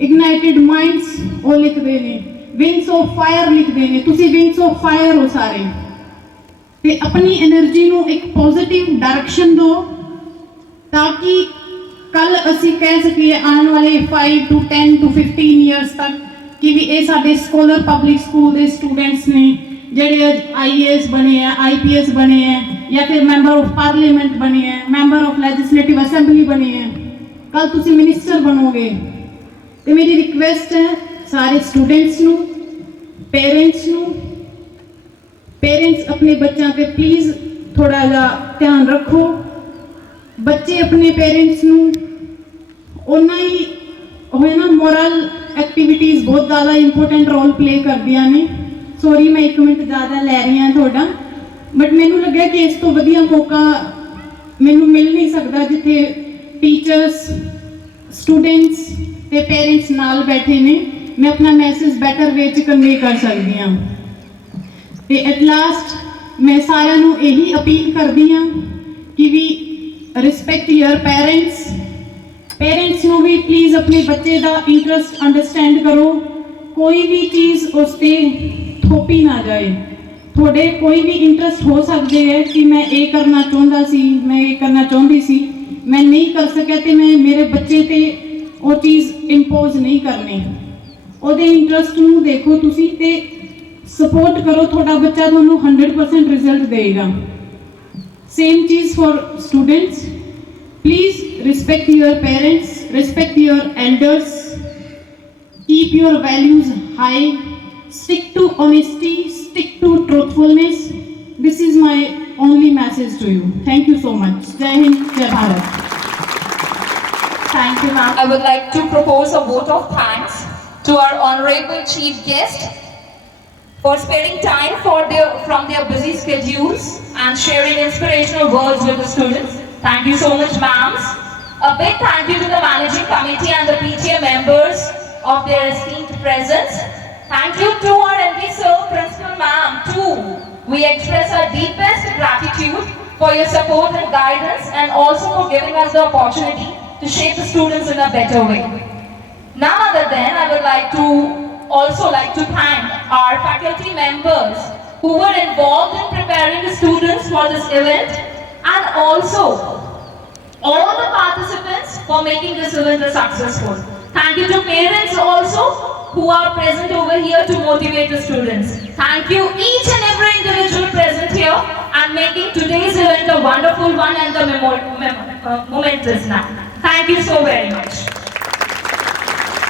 ਇਗਨਾਈਟਿਡ ਮਾਈਂਡਸ ਉਹ ਲਿਖਦੇ ਨੇ, ਵਿੰਗਸ ਆਫ ਫਾਇਰ ਲਿਖਦੇ ਨੇ, ਤੁਸੀਂ ਵਿੰਗਸ ਆਫ ਫਾਇਰ ਹੋ ਸਾਰੇ, ਤੇ ਆਪਣੀ એનર્ਜੀ ਨੂੰ ਇੱਕ ਪੋਜ਼ਿਟਿਵ ਡਾਇਰੈਕਸ਼ਨ ਦਿਓ ਤਾਂ ਕਿ ਕੱਲ ਅਸੀਂ ਕਹਿ ਸਕੀਏ ਆਉਣ ਵਾਲੇ 5 to 10 to 15 ਇਅਰਸ ਤੱਕ ਕਿ ਵੀ ਇਹ ਸਾਡੇ ਸਕੋਲਰ ਪਬਲਿਕ ਸਕੂਲ ਦੇ ਸਟੂਡੈਂਟਸ ਨੇ ਜਿਹੜੇ ਅੱਜ IAS ਬਣੇ ਆ, IPS ਬਣੇ ਆ, ਜਾਂ ਫਿਰ ਮੈਂਬਰ ਆਫ ਪਾਰਲੀਮੈਂਟ ਬਣੇ ਆ, ਮੈਂਬਰ ਆਫ ਲੈਜਿਸਲੇਟਿਵ ਅਸੈਂਬਲੀ ਬਣੇ ਆ, ਕੱਲ ਤੁਸੀਂ ਮਿਨਿਸਟਰ ਬਣੋਗੇ। ਤੇ ਮੇਰੀ ਰਿਕਵੈਸਟ ਹੈ ਸਾਰੇ ਸਟੂਡੈਂਟਸ ਨੂੰ, ਪੇਰੈਂਟਸ ਆਪਣੇ ਬੱਚਿਆਂ ਤੇ ਪਲੀਜ਼ ਥੋੜਾ ਜਿਹਾ ਧਿਆਨ ਰੱਖੋ। ਬੱਚੇ ਆਪਣੇ ਪੇਰੈਂਟਸ ਨੂੰ ਉਹਨਾਂ ਹੀ ਹੋਏ ਨਾ, ਮੋਰਲ ਐਕਟੀਵਿਟੀਜ਼ ਬਹੁਤ ਜ਼ਿਆਦਾ ਇੰਪੋਰਟੈਂਟ ਰੋਲ ਪਲੇ ਕਰਦੀਆਂ ਨੇ। ਸੌਰੀ ਮੈਂ 1 ਮਿੰਟ ਜ਼ਿਆਦਾ ਲੈ ਰਹੀ ਹਾਂ ਤੁਹਾਡਾ, ਬਟ ਮੈਨੂੰ ਲੱਗਿਆ ਕਿ ਇਸ ਤੋਂ ਵਧੀਆ ਮੌਕਾ ਮੈਨੂੰ ਮਿਲ ਨਹੀਂ ਸਕਦਾ ਜਿੱਥੇ ਟੀਚਰਸ, ਸਟੂਡੈਂਟਸ ਤੇ ਪੇਰੈਂਟਸ ਨਾਲ ਬੈਠੇ ਨੇ, ਮੈਂ ਆਪਣਾ ਮੈਸੇਜ ਬੈਟਰ ਵੇ 'ਚ ਕਨਵੇ ਕਰ ਸਕਦੀ ਹਾਂ। ਤੇ ਐਟ ਲਾਸਟ ਮੈਂ ਸਾਰਿਆਂ ਨੂੰ ਇਹੀ ਅਪੀਲ ਕਰਦੀ ਹਾਂ ਕਿ ਵੀ ਰਿਸਪੈਕਟ ਯੂਅਰ ਪੇਰੈਂਟਸ ਨੂੰ ਵੀ ਪਲੀਜ਼ ਆਪਣੇ ਬੱਚੇ ਦਾ ਇੰਟਰਸਟ ਅੰਡਰਸਟੈਂਡ ਕਰੋ, ਕੋਈ ਵੀ ਚੀਜ਼ ਉਸ 'ਤੇ ਥੋਪੀ ਨਾ ਜਾਏ। ਤੁਹਾਡੇ ਕੋਈ ਵੀ ਇੰਟਰਸਟ ਹੋ ਸਕਦੇ ਹੈ ਕਿ ਮੈਂ ਇਹ ਕਰਨਾ ਚਾਹੁੰਦਾ ਸੀ, ਮੈਂ ਇਹ ਕਰਨਾ ਚਾਹੁੰਦੀ ਸੀ, ਮੈਂ ਨਹੀਂ ਕਰ ਸਕਿਆ ਤੇ ਮੈਂ ਮੇਰੇ ਬੱਚੇ 'ਤੇ ਉਹ ਚੀਜ਼ ਇੰਪੋਜ਼ ਨਹੀਂ ਕਰਨੀ। ਉਹਦੇ ਇੰਟਰਸਟ ਨੂੰ ਦੇਖੋ ਤੁਸੀਂ ਤੇ ਸਪੋਰਟ ਕਰੋ, ਤੁਹਾਡਾ ਬੱਚਾ ਤੁਹਾਨੂੰ 100% ਰਿਜ਼ਲਟ ਦੇਗਾ। ਸੇਮ ਚੀਜ਼ for students, please respect your parents, respect your elders, keep your values high, stick to honesty, stick to truthfulness. This is my only message to you. Thank you so much. Jai Hind, Jai Bharat. Thank you, ma'am. I would like to propose a vote of thanks to our honorable chief guest for sparing time from their busy schedules and sharing inspirational words with the students. Thank you so much, ma'ams. A big thank you to the managing committee and the PTA members of their esteemed presence. Thank you to our MD sir, principal ma'am too. We express our deepest gratitude for your support and guidance, and also for giving us the opportunity to shape the students in a better way. None other than I would like to thank our faculty members who were involved in preparing the students for this event, and also all the participants for making this event successful. Thank you to parents also who are present over here to motivate the students. Thank you each and every individual present here and making today's event a wonderful one and the momentous night. Thank you so very much.